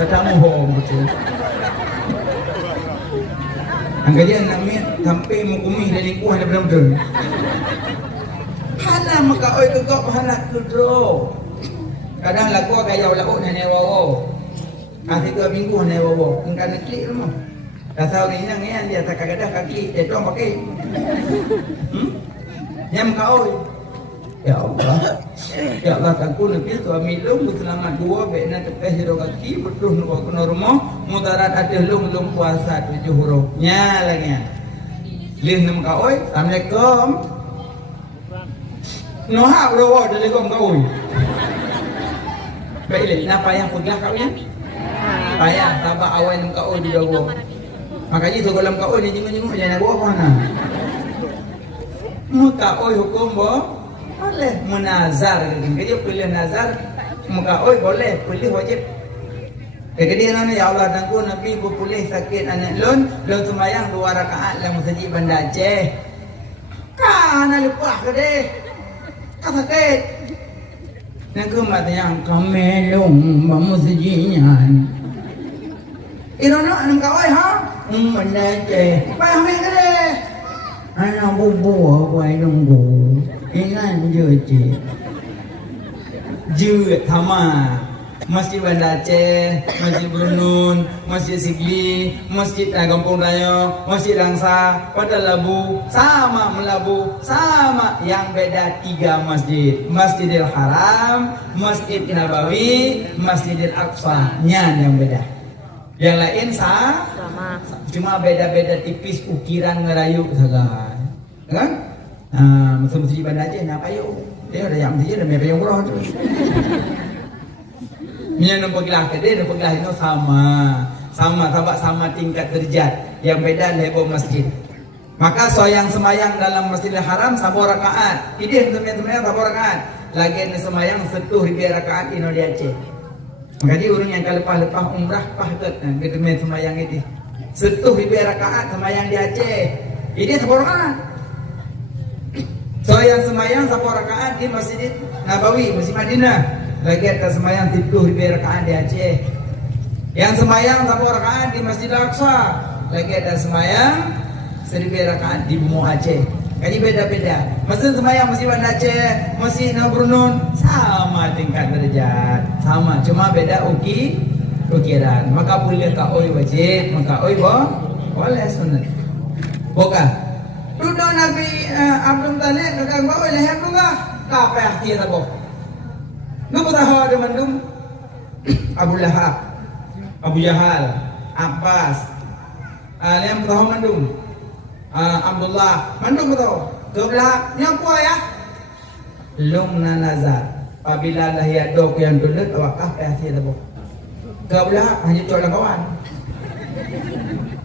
Katamu hom betul. Angkat dia namanya sampai mukumi dari kuah ada betul. Hana maka oi kekok hana kudro. Kadang laku kaya lauk nenek wawo. Kasih 2 minggu nenek wawo. Engkau nak klik rumah. Dah tahu ni nang ni dia tak kadang kaki dia tuang pakai. Yang maka oi. Ya Allah. Ya Allah aku lebih suami lu selamat 2 bekna tepeh hiro kaki betul nu ke rumah mudarat ada lung puasa 7 hurufnya lagi. Lih nem ka oi. Assalamualaikum. Noha bro dari kom ka oi. Baik nak payah pegah kau ya. Payah tabak awal nem ka oi di dago. Makanya tu kalau ka oi ni jenguk-jenguk jangan gua apa nah. Muka oi hukum boh. Boleh menazar, jadi pilih nazar, muka oi boleh, pilih wajib. Jadi nana ya Allah dan ku Nabi ku pulih sakit anak lon semayang 2 rakaat dalam masjid Banda Aceh. Kana lupa ke deh. Kata sakit. Nang kumat yang kamelong mamusjinya. Irono anam kawai ha? Mendace. Pai hame ke deh. Anak bubu awai nunggu. Ingan je. Je Thama. Masjid Banda Aceh, Masjid Brunun, Masjid Sigli, Masjid Kampung Raya, Masjid Langsa, pada Labu, sama Melabu, sama yang beda 3 masjid. Masjidil Haram, Masjid Nabawi, Masjidil Aqsa, yang beda. Yang lain sama. Cuma beda-beda tipis ukiran ngerayu saja. Kan? Masjid Banda Aceh nak ayo. Dia ada yang dia ada yang murah tu. Yang nampak dia nampak itu sama tingkat derajat. Yang beda level masjid. Maka soyang semayang dalam Masjidil Haram 1 rakaat. Ini teman-teman 1 rakaat. Lagi semayang 10.000 rakaat di Aceh. Maka dia orang yang lepas umrah pahket teman semayang itu 10.000 rakaat semayang di Aceh. Ini 1 rakaat. Soyang semayang 1 rakaat di Masjid Nabawi, Masjid Madinah. Lagi ada semayang 10.000 rakaat di Aceh. Yang semayang 1 rakaat di Masjid Al-Aqsa. Lagi ada semayang 1.000 rakaat di Bumi Aceh. Jadi beda-beda. Masjid semayang Masjid Banda Aceh, Masjid Brunun sama tingkat derajat, sama cuma beda ukiran. Maka boleh ka oi wajib, maka oi boleh sunat. Bukan. Duduk Nabi Abdul Talib dekat bawah leher Allah. Kapeh dia tak Nggak tahu ada mandum Abu Lahab, Abu Jahal, Abbas, yang tahu mandum Abdullah, mandum tahu. Kebelah nyapa ya? Lumna nazar. Apabila lahir dok yang tulut awakah pasti tahu. Kebelah hanya cok kawan.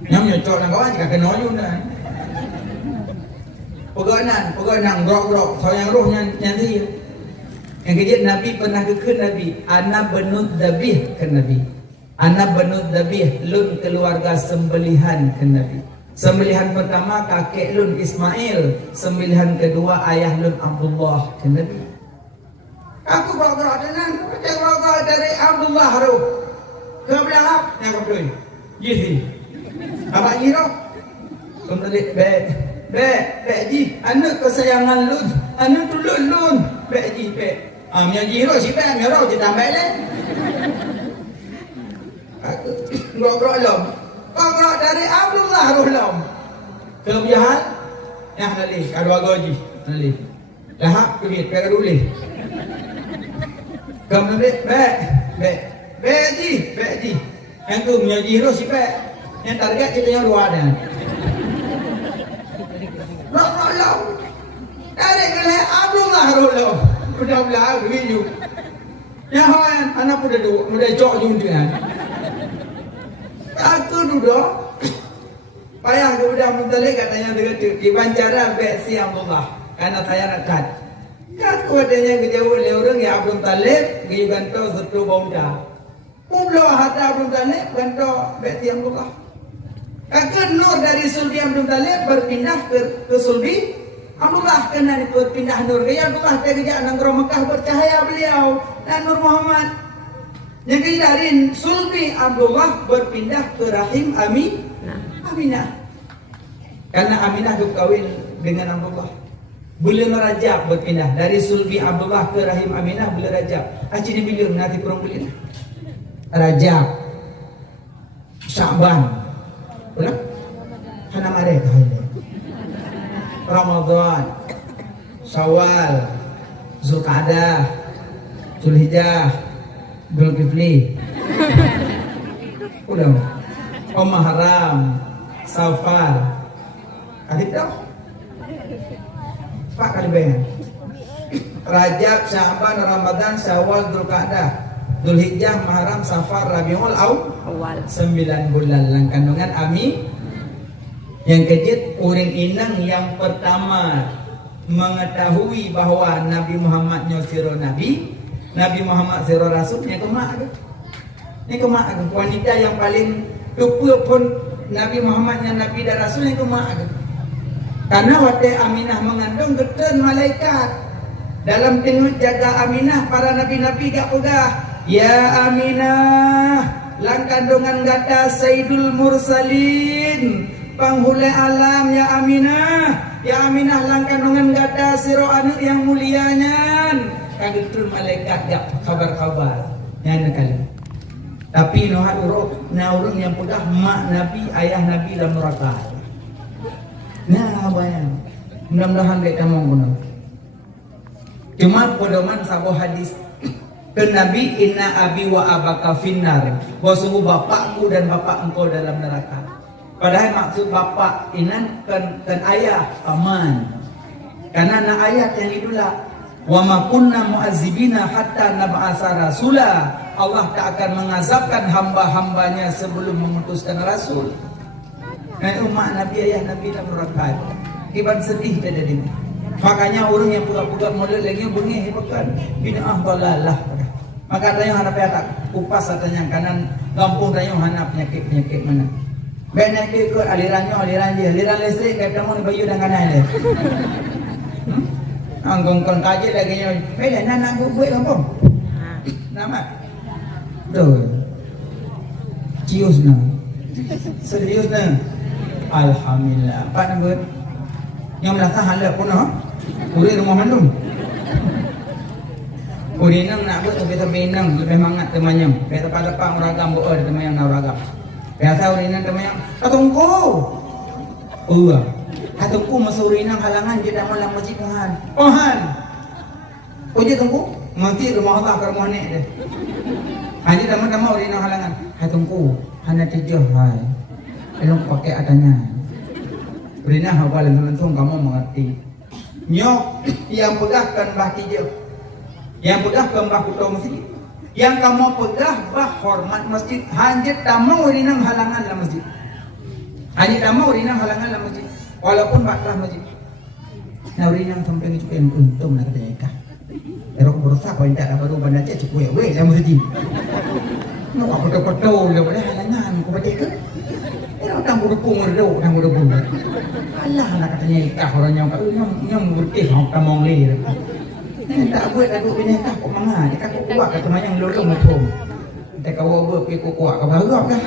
Yang cok kawan jika kena yuna. Pegangan, grok, sayang roh nyanyi. Yang kejadian Nabi pernah ke Nabi, anak benut dabih ke Nabi. Anak benut dabih lun keluarga sembelihan ke Nabi. Sembelihan pertama kakek lun Ismail, sembelihan kedua ayah lun Abdullah ke Nabi. Aku bawa dengan dari Abdullah ru. Kebelah yang kau beli. Jadi, apa iro? Kembali be ji, anak kesayangan lun, anak tulun lun, be ji be. Yang jiro si be, mero je tambah le. Ngok lom. Kau dari Abdullah Ruhlom. Kebiasaan yang nalih kadua gaji nalih. Lahap duit pergi dulu. Kemudian be ji. Yang tu punya jiro si be. Yang target kita yang 2 ada. Ruhlom. Dari kelih Abdullah Ruhlom. Sudah belah duit you. Yang anak muda jok juga. Aku duduk payah kemudian mentalik katanya begitu di Bancara Besi Abdullah karena saya rekat. Aku adanya kejauh oleh orang yang Abdul Talib pergi ganto satu bomda. Mula hati Abdul Talib ganto Besi Abdullah. Kakak Nur dari Sulbi Abdul Talib berpindah ke Sulbi Abdullah kena berpindah Nur. Kaya Abdullah dari Negeri Mekah bercahaya beliau dan Nur Muhammad. Yang dari Sulbi Abdullah berpindah ke rahim Aminah. Karena Aminah berkahwin dengan Abdullah. Bulan Rajab berpindah dari Sulbi Abdullah ke rahim Aminah bulan Rajab. Aci ni bilang nanti kurang bulan. Rajab, Syaban, bulan Hana Maret, Ramadan, Syawal, Zulqa'dah, Zulhijjah, Zulkifli, udah, Muharram, Safar, kadip dah, Pak kali bayang, Rajab, Syaban, Ramadan, Syawal, Zulqa'dah, Zulhijjah, Muharram, Safar, Rabiul Awal, 9 bulan lang kandungan Ami. Yang kejut orang inang yang pertama mengetahui bahwa Nabi Muhammad nyosiro Nabi Muhammad siro Rasul ni kemak ke? Ni kemak ke? Wanita yang paling lupa pun Nabi Muhammad yang Nabi dan Rasul ni kemak ke? Karena waktu Aminah mengandung getun malaikat. Dalam tengok jaga Aminah para nabi-nabi gak pegah. Ya Aminah, lang kandungan gata Sayyidul Mursalin, penghulai alam ya Aminah. Ya Aminah lang kandungan gata siro anu yang mulianya. Kan getun malaikat gak kabar-kabar. Yang kali. Tapi nohat urang yang pegah mak Nabi, ayah Nabi dalam neraka. Nah, bayang. Mudah-mudahan baik kamu guna. Cuma pedoman sabu hadis ke Nabi, inna abi wa abaka finnar. Bahwa sungguh bapakku dan bapak engkau dalam neraka. Padahal maksud bapak inan kan ayah, paman. Karena na ayat yang itulah wa ma kunna mu'azzibina hatta nab'asa rasula. Allah tak akan mengazabkan hamba-hambanya sebelum memutuskan rasul. Umat Nabi, ayah Nabi dalam neraka. Iban sedih dia dari. Makanya orang yang pura-pura mulut lagi bunyi hebatkan bid'ah dalalah. Maka tanya hana petak kupas atanya kanan kampung tanya hana penyakit mana. Banyak ke aliran listrik kata mau bayu dan kanan le. Anggong kon kaji lagi nya. Bela nana buat kampung. Nama. Tuh. Cius na. Serius na. Alhamdulillah. Apa nama? Yang belakang halak pun ha? Uri rumah mandum. Uri nang nak buat tepi-tepi nang lebih mangat temannya. Biasa pada pang ragam buat teman yang nak ragam. Biasa uri nang teman yang katungku. Katungku masuk uri nang halangan jadi malam masjid Tuhan. Tuhan. Puji tungku. Mati rumah Allah ke rumah nek deh. Hanya dama-dama uri nang halangan. Katungku. Hanya tujuh hai. Elok pakai adanya. Berinah hafal langsung kamu mengerti. Nyok yang pegahkan bah tiga, yang pegahkan bah kuto masjid, yang kamu pegah bah hormat masjid. Hanya tamu urinang halangan dalam masjid. Hanya tamu urinang halangan dalam masjid. Walaupun batal masjid. Nah urinang sampai juga yang untung nak mereka. Erok berusaha kau tidak baru bandar cek cukup we dalam masjid. Nak aku dapat le boleh halangan kau baca ke? Erok tang berpung redo, tang berpung. Allah nak katanya ikah orang yang berkeh hok tamong le. Tak buat aku bineka kok manga, dia kata kuat kata mayang lorong macam. Dia kau buat pi kuat kau harap dah.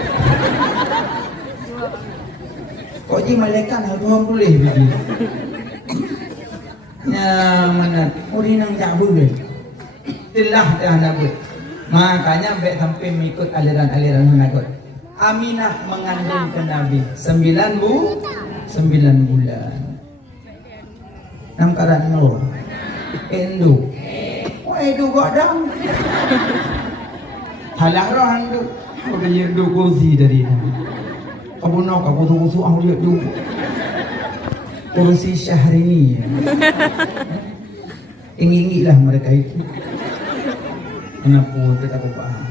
Kok ji malaikat hak tuan boleh begitu. Ya mana urinang tak boleh. Itulah dah nak buat. Makanya baik sampai mengikut aliran-aliran menakut. Aminah mengandung ke Nabi 9 bulan. Nang karan no. Endu. Oh endu godang. Halah rohan tu. Udah yerdu kursi dari itu. Kabuno kabutu aku lihat tu. Kursi Syahrini. Ingin-ingin mereka itu. Kenapa kita aku paham?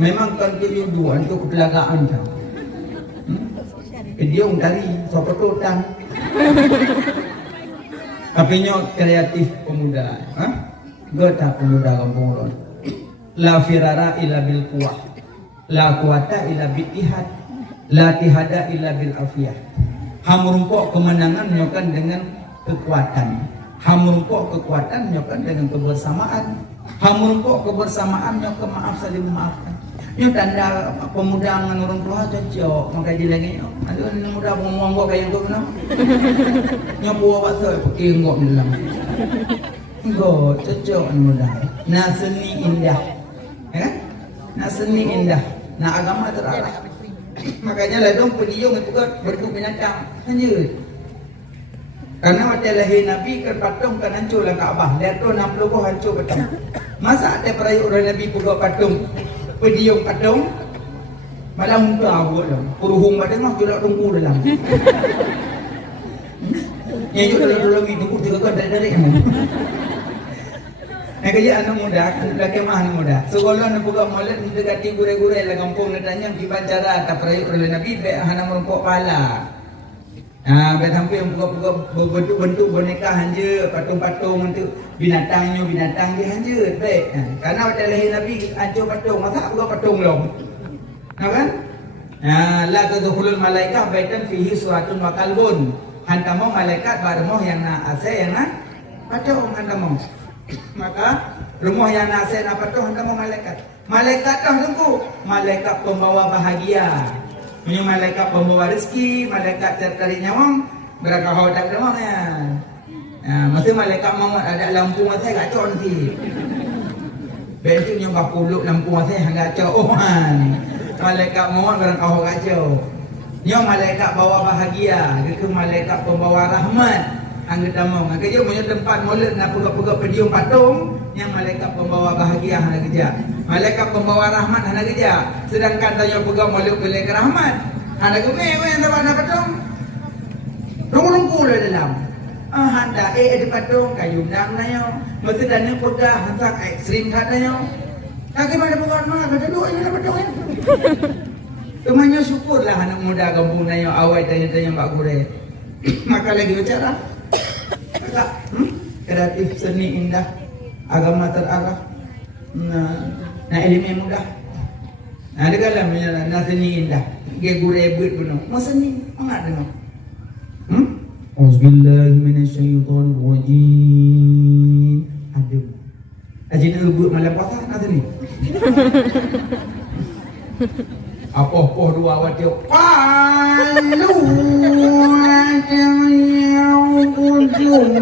Memang kan kejujuan itu kepelagaan kan. Dia dari sokototan. Tapi nyok kreatif pemuda. Gota pemuda kampung ulun. La firara illa bil quwah. La quwata illa bil ihad. La tihada illa bil afiyah. Hamurumpok kemenangan nyokan dengan kekuatan. Hamurumpok kekuatan nyokan dengan kebersamaan. Hamurumpok kebersamaan nyokan maaf saling memaafkan. Ini tanda pemuda dengan orang tua cocok. Maka dia lagi aduh ini muda ngomong kok kayak gitu kenapa? Nyopo apa tu? Pakai ngok dalam. Ngok cocok muda. Nah seni indah, ya kan? Nah seni indah. Nah agama terarah. Makanya ladong pediung itu kan bentuk binatang hanya. Karena waktu lahir Nabi kan patung kan hancur lah Kaabah. Lihat tu 60 buah hancur betul. Masa ada perayaan orang Nabi pegawai patung? Pediung patung malah untuk awak dah puruhung pada mah jual tunggu dalam yang juga dalam itu tunggu tiga kali dari kamu yang kerja anak muda laki mah anak muda sekolah nak buka malam dekati gure-gure lah kampung nak tanya kiban cara tak perayaan oleh Nabi be hana merumpok pala. Nah, sampai yang buka bentuk-bentuk boneka hanja, patung-patung untuk binatang dia hanja, baik. Karena waktu lahir Nabi hancur patung, masa buka patung long. Nah kan? La tadkhulul malaikah baitan fihi suratun wa qalbun Hantamu malaikat barumuh yang na ase yang na patung hantamu. Maka rumah yang na ase na patung hantamu malaikat. Malaikat dah tunggu. Malaikat pembawa bahagia. Punya malaikat pembawa rezeki, malaikat tertarik nyawang, berakah tak demam ya. Masa malaikat mamat ada lampu masa gacor nanti. Bentuk nyoba puluk lampu masa yang gacor. Malaikat mamat berakah gacor. Nyo malaikat bawa bahagia, ke malaikat pembawa rahmat. Anggota mau, kerja punya tempat mulut nak pegak-pegak pedium patung, yang malaikat pembawa bahagia hendak kerja. Malaikat pembawa rahmat hendak kerja. Sedangkan tanya pegak mulut beli ke rahmat. Hendak gemeh yang dapat nak patung. Rungku-rungku lah dalam. Hendak ada patung kayu dam nayo. Mesti dana pegah hendak ekstrim kat nayo. Kaki mana buat mah kata dua je lah patung. Kemanya syukurlah anak muda kampung nayo awal tanya-tanya Mbak Gure. Maka lagi bicara. Kakak, kreatif, seni, indah, agama terarah, nah ilmu mudah. Nah ada kalam na seni indah. Ge Gure buat puno. Mas seni enggak dengar. Auzubillahi minasyaitonir rajim. Aduh. Ajin buat malam puasa na seni. Apa dua awak dia palu ajang ujung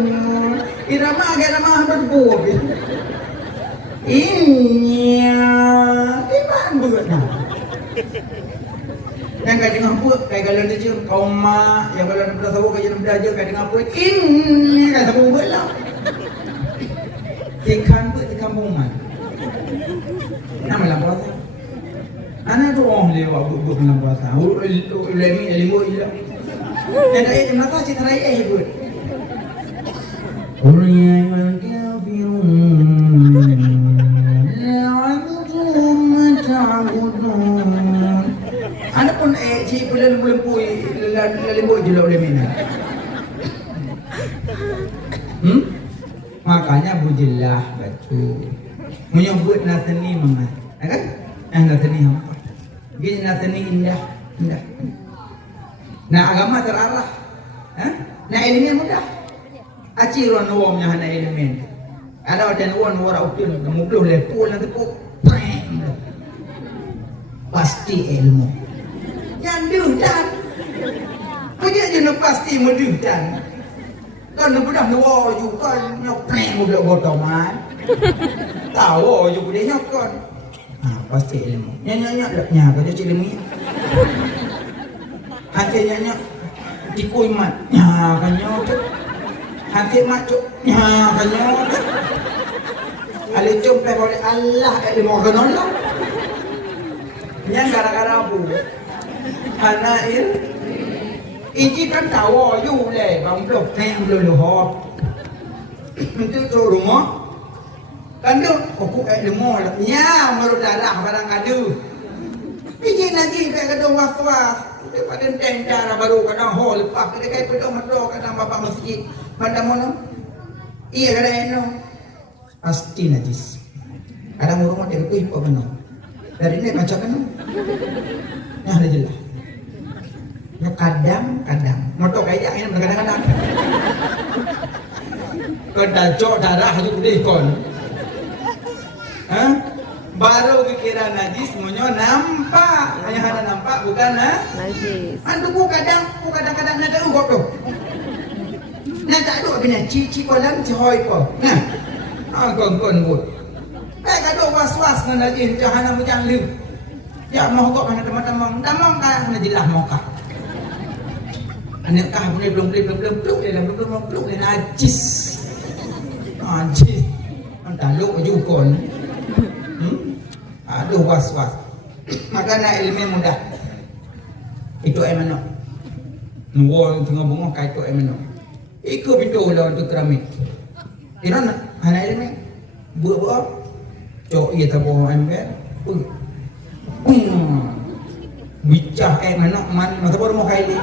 irama berbuah iya iman buat yang kaya dengan buat kaya kalau dia cium kau mak yang kalau dia tahu kaya dia belajar kaya dengan buat ini kaya tahu buat lah tikan buat tikan bunga nama lah puasa. Anak tu orang lewat buat bulan puasa. Ulami ilmu ilah. Yang dah yang nak cik terai buat. Qulya wal kafirun la'abutum ta'budun. Anak pun cik bulan pui lembu je lah ulami ni. Makanya bujilah batu. Menyebut nasani mangat. Kan? Nasani apa? Gini nasani indah. Nah agama terarah. Nah elemen mudah. Aciron nuwamnya hana elemen. Ada wajan nuwam wara ukun. Mukluh lepul nanti pun. Pasti ilmu. Yang dudan. Punya je pasti medudan. Kan budak nuwam juga nyopeng budak botoman. Tahu je budak nyokon. Pasti ilmu. Nyanyi dah kerja cik ilmu. Hati nyanyi tikui mat. Kan nyok. Hati mat cuk. Kan nyok. Ali jumpa oleh Allah ilmu kenal. Yang gara-gara abu. Hanail. Ini kan tahu you le, bang blok teng belum hop. Itu tu rumah. Kandu, aku ilmu lah. Ya, menurut darah barang kadu. Ini lagi kayak kadang was-was. Daripada teng cara baru kadang ho lepas. Kita kayak pedang medok kadang bapak masjid. Pada mana? Iya kadang eno. Pasti najis. Kadang rumah dia lebih apa benar. Dari ini macam mana? Nah, ada jelas. Ya kadang-kadang. Medok kayak ini kadang-kadang. Kedacok darah itu boleh kon. Baru kira najis, semuanya nampak. Hanya ada nampak, bukan najis. Antu kadang-kadang nak ada ugok tu. Nak tak ada bina cici kolam cihoi ko. Nah, kon buat. Baik ada was-was dengan najis, jangan macam lu. Ya mau kok mana teman-teman, damang kah najilah mau kah. Anak kah boleh belum belum najis. Najis. Entah lu ujukon. Aduh was-was. Maka nak ilmu mudah. Itu mana? Nuwang tengah bunga kait itu mana? Ikut pintu lah untuk keramik. Iran anak ilmu buat cok ia tak bohong ember. Bicah mana masa baru mau kaili.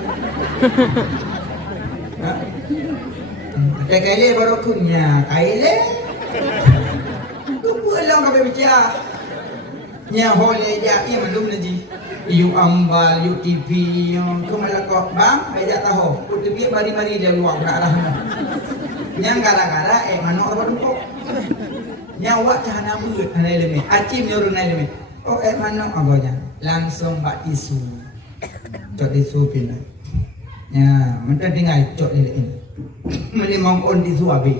Ada kaili baru punya kaili. Tunggu lah kau bicara. Nya boleh jadi belum lagi. You ambal, you TV, you malah kok bang, bejak tahu. TV mari-mari dia luar nak arah. Yang gara-gara manok apa dukuk. Nyawa cahana beut ana elemen. Acim nyorun elemen. Oh manok agonya. Langsung bak tisu. Cok tisu pindah. Ya, mentah tinggal cok ini. Melimang on tisu habis.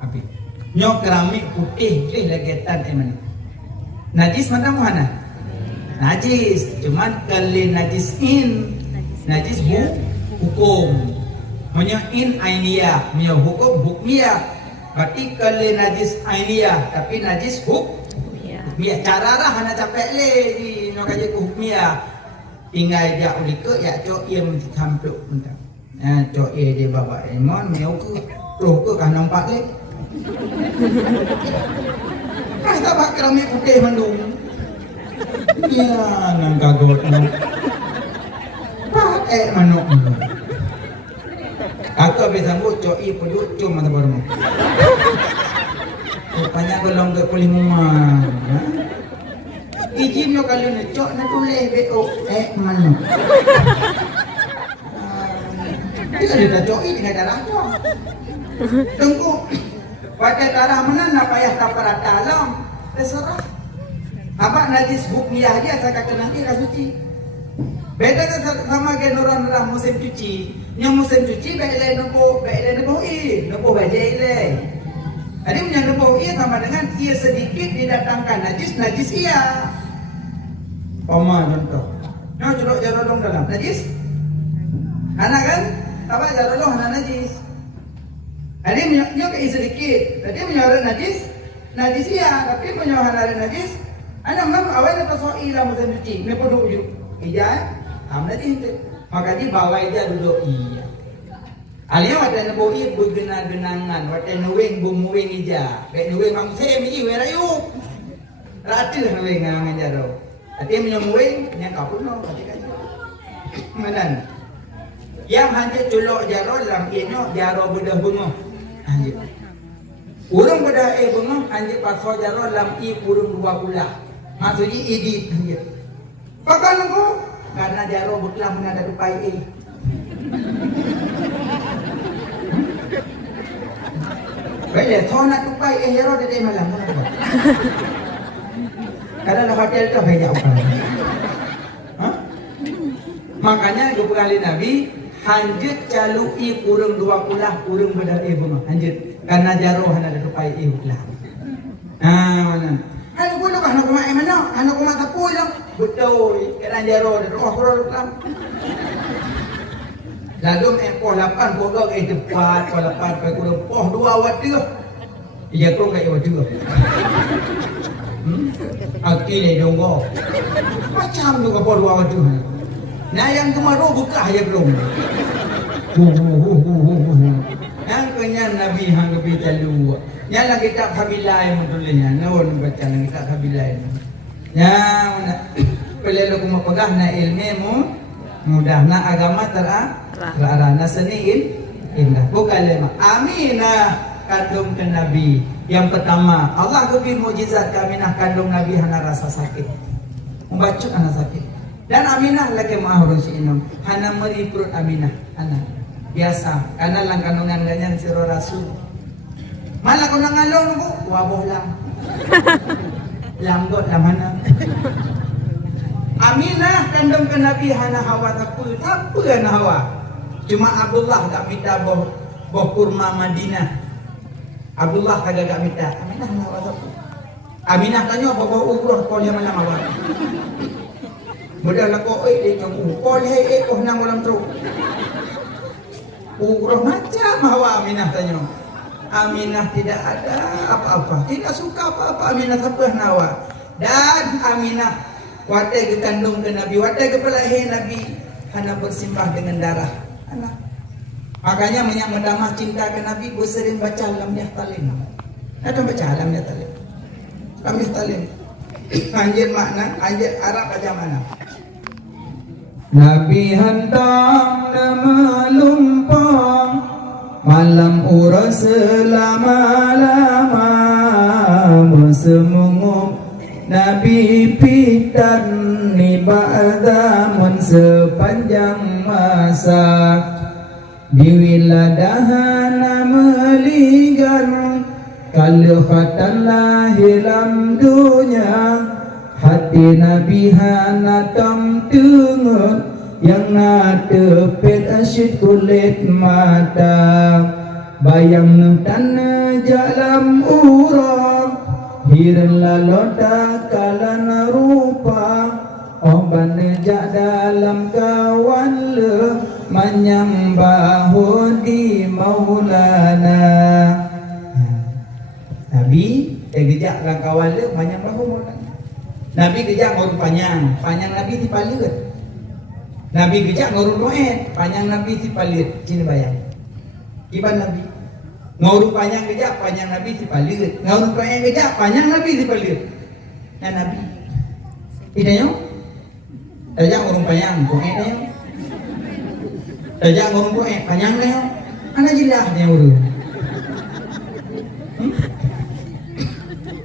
Habis. Nyok keramik putih legetan mana. Najis mana? Najis, cuman kali najisin, najis hukum. Punya in ainiyah, punya hukum hukmiyah. Berarti kali najis ainiyah, tapi najis hukmiyah. Cara lah hana capek le di nak aja hukmiyah. Tinggal dia ulike ya cok ia mencampur entah. Cok ia dia bawa emon meu ke roh ke kan nampak le. Kan tak pak keramik putih mandung. Ya nang kagot nang. Pakai manuk. Aku bisa buat coi pedut cuma tak baru. Rupanya belum ke pulih mama. Izin yo kalau nak cok nak tulis bo manuk. Dia ada coi dengan darah cok. Tunggu. Pakai darah mana nak payah kaparat dalam. Terserah. Apa najis hukmiyah dia saya kata nanti suci. Beda sama genoran dalam musim cuci. Yang musim cuci baiklah nopo baca ilai. Jadi punya nopo ia sama dengan ia sedikit didatangkan najis ia. Poma contoh. Nyo curok jarolong dalam najis. Anak kan? Apa jarolong anak najis. Jadi nyo ke sedikit. Jadi punya najis ia. Tapi punya anak najis. Anak mam awal lepas soal musim cuci. Mepo duduk. Iya. Najis itu. Maka dia bawa dia duduk iya. Alia wata na boi bergena-genangan, wata nuwing bumuwing ija. Baik nuwing mangsem i werayu. Ratu nuwing ngangan jaro. Ati menyemuwing yang kapun no ketika itu. Menan. Yang hanya culok jaro lam ino jaro bedah bungo. Anjir. Urang bedah bungo anjir paso jaro lam i urang dua pula. Maksudnya idit anjir. Pakan ko karena jaro beklah menada dupai Baiklah, kau nak tupai hero dari malam mana? Karena hotel tu banyak orang. Makanya dua kali Nabi hanjut calui kurung 20 kurung berdari bunga hanjut karena jaro hana ada tupai lah. Mana? Hana kulo hana kumain mana? Hana kumain tapulang. Betul, karena jaro ada roh lah. Lalu poh 8 poh 2 tepat poh 8 pe kurang poh 2 wadah. Ia kurang kai wadah. Akti ni donggo. Macam juga poh 2 wadah. Nah yang kemaru buka ya belum. Yang kenyang Nabi hang lebih jalu. Yang lagi tak habilai mudulnya. Naon baca lagi tak habilai. Ya mana pelelo kuma pegah na ilmu mudah na agama terarana seniin indah bukan lema Aminah kandung ke Nabi yang pertama Allah lebih mujizat ke Aminah kandung Nabi hana rasa sakit membacut hana sakit dan Aminah lagi ma'ahurun si inum hana meri perut Aminah hana biasa karena lang kandungan ganyan siro rasul malah kau nangalon bu waboh lang langgot lang hana Aminah kandung ke Nabi hana hawa takut apa hana hawa cuma Abdullah tak minta boh kurma Madinah Abdullah kagak gak minta Aminah hana hawa takut Aminah tanya apa boh umroh kau dia malam awal mudah lah kau dia kau dia nang ulang terus umroh macam hawa Aminah tanya Aminah tidak ada apa-apa tidak suka apa-apa Aminah siapa hana hawa dan Aminah watai ke kandung ke Nabi, watai ke pelahir Nabi hana bersimpah dengan darah anak. Makanya banyak mendamah cinta ke Nabi sering baca Lam Yahtalim. Ada baca Lam Yahtalim. Lam Yahtalim. Anjir makna, anjir Arab aja mana? Nabi handang nama lumpang malam uras selama-lama semungum Nabi pitan ni ba'damun sepanjang masa diwiladahana meligan kalihatan lahiram dunia hati Nabi hana tam tengut yang natepet asyid kulit mata bayang tanah jalam urang hiran lalota kalana rupa oban nejak dalam kawan le menyembah di maulana Nabi gejak dalam kawan le menyembah maulana Nabi gejak ngurus panjang Nabi di palit Nabi gejak ngurus doet panjang Nabi di palit sini bayang iban Nabi ngurus panjang gejak panjang Nabi si palit ngurus panjang gejak panjang Nabi si palit ya Nabi tidak yo tajak ngurus panjang doet yo tajak ngurus doet panjang yo ana jelas dia urus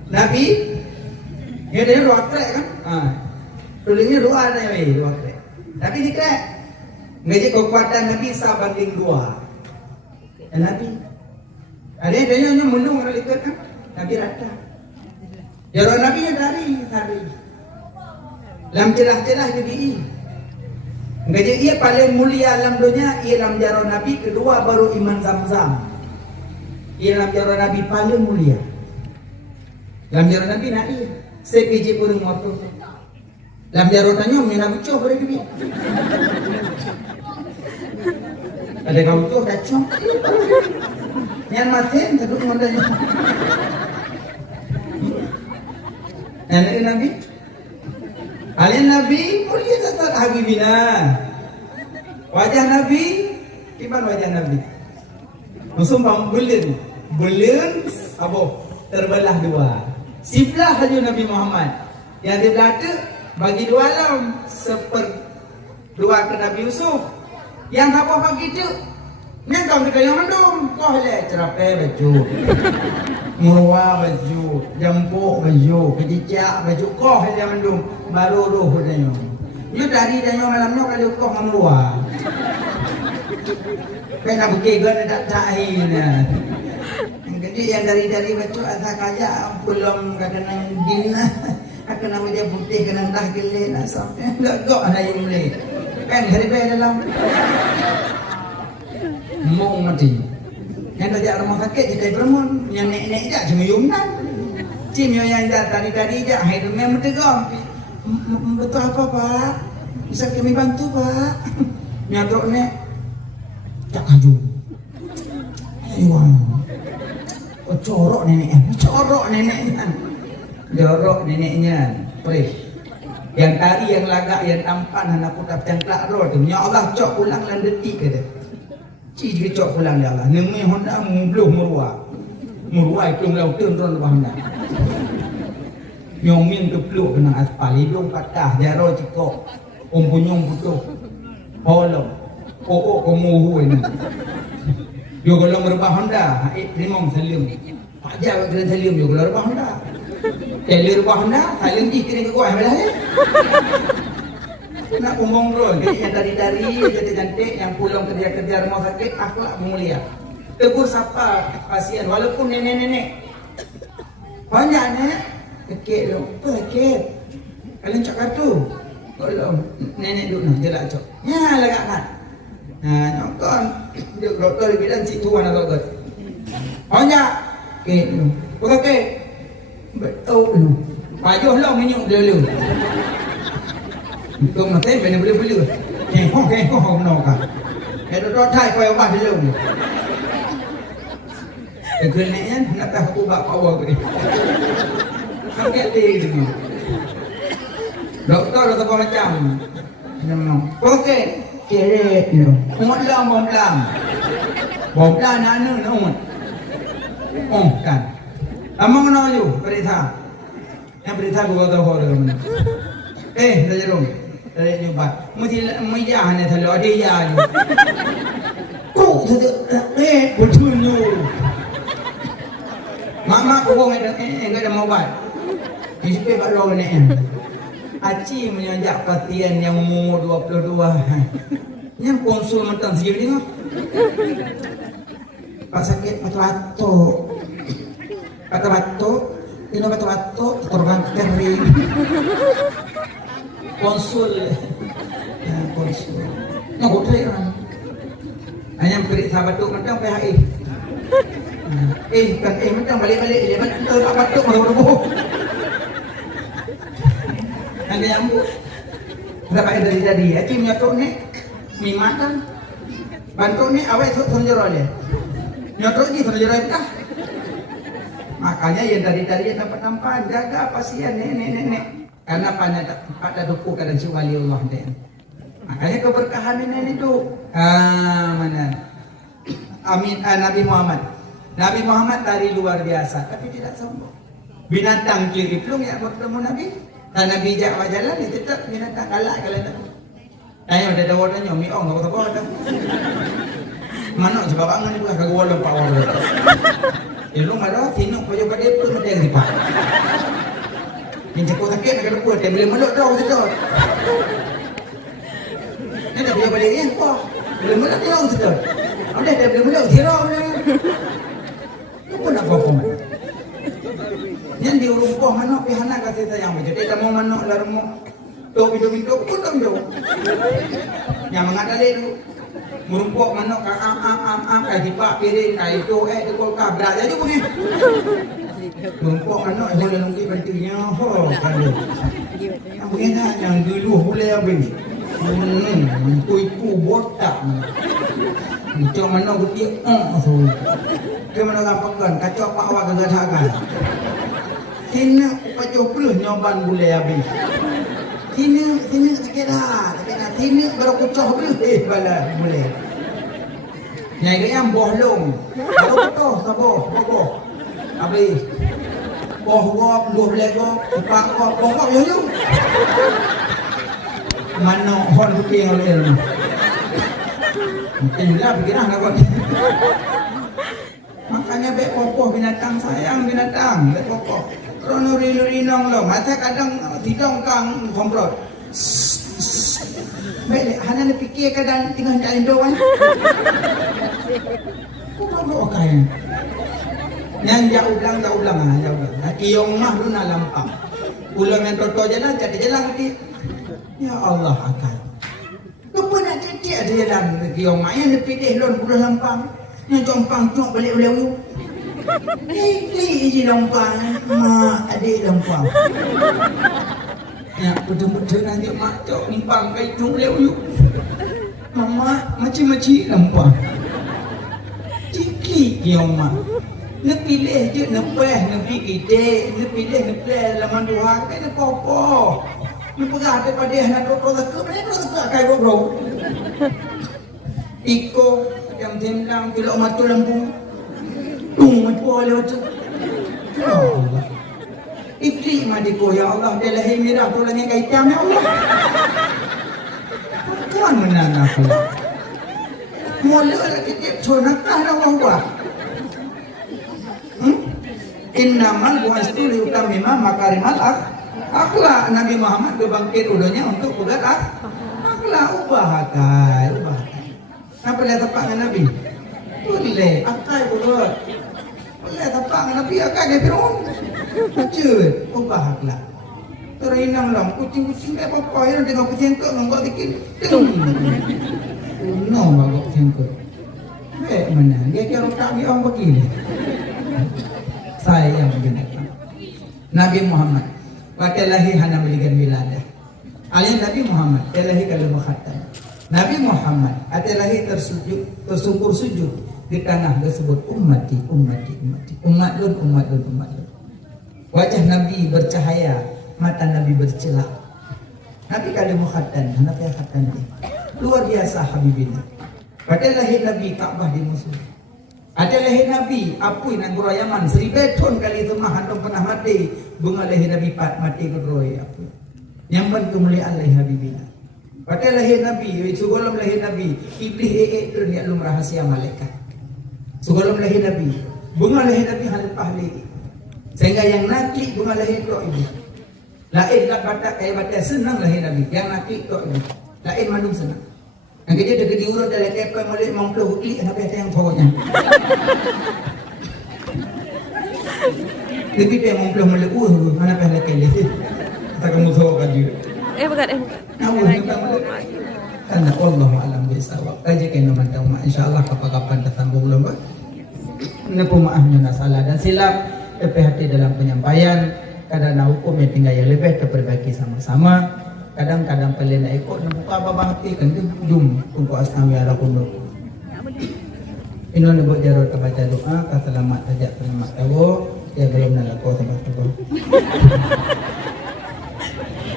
Nabi dia doa krek kan tulingnya doa ada ya doa krek tapi di krek ngejek kekuatan Nabi sabanding 2 dan Nabi ada yang mendung orang lihat kan Nabi rata jalan Nabi yang dari lam celah-celah jadi ngaji ia paling mulia alam dunia ia lam jalan Nabi kedua baru iman Zamzam ia lam jalan Nabi paling mulia lam jalan Nabi nak ia sepiji pun motor lam jalan tanya mina bucok boleh gibi ada kau tu dah cok yang maten terduk modalnya nenek Nabi alin Nabi mulia tetap habibina wajah Nabi iban wajah Nabi musuh bulen apa terbelah 2 sebelah haju Nabi Muhammad yang di belakang bagi 2 alam 1/2 ke Nabi Yusuf yang apa bagi tu yang kau kita yang mendung kau le cerape baju murwa baju jempuk baju kecicak baju kau yang mendung baru roh dia you dari dia malamnya kalau kau murwa kena bukti gana tak cairnya jadi yang dari baju asa kaya belum kadang dina akan nama dia putih kena dah gelin sampai enggak kok ada yang boleh kan hari dalam mau mati yang tajak rumah sakit jadi bermun yang nek-nek jak cuma yumnan cima yang tadi jak hai tu memang tegong betul apa Pak bisa kami bantu Pak nyatok nek jak kaju ayo corok neneknya jorok neneknya please yang tari yang lagak yang tampan anak putar cangklak roh tu ya Allah cok pulang lan detik kata ci dia cok pulang dia Allah nemi honda mubluh murwa itu lau turun Honda nyoming tu peluk kena aspal hidung patah jaro cikok punyung putuh holong komuhu ini yo kalau merubah Honda limong salim aja kena salim yo kalau merubah Honda Telir Honda, saling kiri ke kuah belah ya. Nak umum roh, yang dari cantik yang pulang kerja rumah sakit akhlak mulia. Tegur sapa pasien walaupun nenek-nenek. Banyaknya kekek lo, kekek. Kalian cakap tu, kalau nenek duduk nak jelak cok. Ya lagak kan. Nah, nyokon dia doktor bilang si tuan atau doktor. Banyak kek lo, kekek. Betul tu. Pajuh lah menyuk dulu. Kau nak tembak ni boleh-boleh. Hong nak kan. Doktor thai kau ubah dulu. Keneknya nak tak ubah power tu. Sakit dia tu. Doktor kau macam. Okey. Kere tu. Bom lam. Bom lam anu nak. Oh kan. Amang na you, perintah. Yang perintah gua tahu orang. Dah jarum. Dah nyoba. Mesti jangan thalo dia ya. Ku betul you. Mama ku enggak ada mau buat. Ini baru ni. Aci menyanjak pasien yang umur 22. Yang konsul mentang sendiri ni. Pak sakit batuk-batuk. Batuk-batuk. Ini batuk-batuk. Korban kering. Konsul. Ya, konsul. Nak hotel kan. Hanya beri sahabat tu macam PHI. Kan macam balik-balik dia macam tak batuk mahu-mahu. Ada yang bu. Enggak pakai dari aci menyotok ni. Mimatan. Bantu ni awak sonjoro dia. Nyotok ni sonjoro dah. Makanya yang dari yang nampak jaga pasien nenek. Karena pada duku kadang si wali Allah dia. Makanya keberkahan ini tu. Mana? Amin. Nabi Muhammad. Nabi Muhammad dari luar biasa, tapi tidak sombong. Binatang kiri pelung yang bertemu Nabi. Dan Nabi jak jalan dia tetap binatang galak kalau tak. Ayo ada dawadanya miong apa apa ada. Mana coba bangun ni bukan kagak lompat orang. Lu marah tinuk payah pada tu macam ni pak. Yang cakap sakit nak kena buat dia boleh meluk dah betul. Ni dah boleh balik yang kau. Boleh meluk dia betul. Ada dia boleh meluk tirau ni. Lu pun nak apa mana? Yang di rumpuh mana pihana kasih sayang betul. Dia mau mana larmu. Tu video pun tak jauh. Yang mengadali tu. Merumpuk mana am kai dipak piring kai itu di kolkar berat aja punya. Merumpuk mana boleh nunggu bantunya. Kan. Yang begini yang dulu boleh habis. Iku botak. Macam mana betik so. Ke mana gampangkan kacau pak awak gagah-gagah. Kena pacau peluh nyoban boleh habis. Sini sakit dah. Sini baru kucah dulu. Bala boleh. Nyai yang bohlong. Betul sabar. Habis. Boh dua lego, empat boh yo. Mana hon kucing oleh lu. Mungkin lah pikirah nak buat. Makanya baik popoh binatang sayang binatang. Baik popoh. Krono rilu-rinong lo, mata kadang tidong kang komprot. Baik, hanya nak fikir kadang tinggal jalan doang. Kau bawa kain. Yang jauh belang. Iong mah lu nak lampang. Ulang yang toto jalan, jadi jalan lagi. Ya Allah akal. Kau pun nak jadi ada jalan lagi iong mah yang dipilih lon pulang lampang. Yang jompang cok balik-balik. Ini lompang, mak adik lompang. Ya, betul-betul nanti mak cok lompang kai tung leu. Mama macam-macam lompang. Ciki kiong mak. Nak pilih je, nak pilih ide, nak pilih laman dua kai nak popo. Nak pegah daripada nak doktor tak ke, mana doktor tak kai bro. Iko yang jemlang tidak matu lampu. Macam lewat tu. Ya Allah. Iblis madiku ya Allah dia lahir merah tulangnya hitam ya Allah. Tuan menang aku. Mula lagi dia sunatah Allah. Innamal bu'astu liutamima makarimal akhlak. Nabi Muhammad bangkit udahnya untuk pegat akhlak. Ubah akal. Apa lihat tepat dengan Nabi? Boleh, akal boleh. Boleh tapak dengan Nabi akal dia Fir'aun. Cut, ubah akhlak. Terinang lah, kucing-kucing kayak apa yang tengok kucing kek nombak dikit. No, bagok kucing kek. Baik mana? Dia kira tak dia orang begini. Sayang binatang. Nabi Muhammad. Wakil lahir hana meligan wiladah. Alih Nabi Muhammad. Dia lahir kalau menghatam. Nabi Muhammad. Dia lahir tersungkur sujud. Di tanah tersebut ummati. Umat lun. Wajah Nabi bercahaya. Mata Nabi bercelak. Nabi kali mukhatan. Nabi khatan dia. Luar biasa Habibina. Pada lahir Nabi Kaabah di musuh. Ada lahir Nabi apui nak gurau Yaman 1000 tahun kali itu mah hantum pernah mati. Bunga lahir Nabi pat mati gurau apui. Nyaman kemuliaan lahir Habibina. Pada lahir Nabi, sebelum lahir Nabi, iblis tu dia lum rahasia malaikat. Sebelum lahir Nabi, bunga lahir Nabi halal ahli. Sehingga yang nakik cuma lahir tok ibu. Lain lah batak kayak batak senang lahir Nabi. Yang nakik tok ibu. Lain mandung senang. Yang kerja dekat diurut dalam kepa mulai mampu hukli sampai ada yang pokoknya. Tapi dia mampu mulai mana pernah kelih. Tak kamu tahu kan juga. Bukan. Namun kita mulai. Karena Allah alam bisawab. Kaji kena mantau mak. InsyaAllah kapan-kapan tersambung lomba. Ini pemaafnya nak salah dan silap. Hati dalam penyampaian. Kadang hukum yang tinggal yang lebih terperbaiki sama-sama. Kadang-kadang pelin nak ikut nak buka apa hati kan tu jum untuk asnawi ala kundur. Ino ni buat jarut baca doa ka selamat saja terima tahu dia belum nak laku sama tu.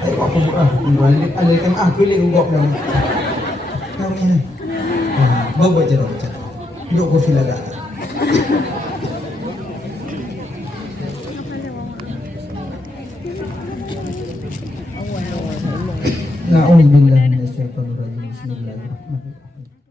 Ayo aku buka balik pilih ugok dong. Kami ni. Bawa jarut baca. Duduk kursi laga. Na'udzubillah minasyaitonir rajim. Bismillahirrahmanirrahim.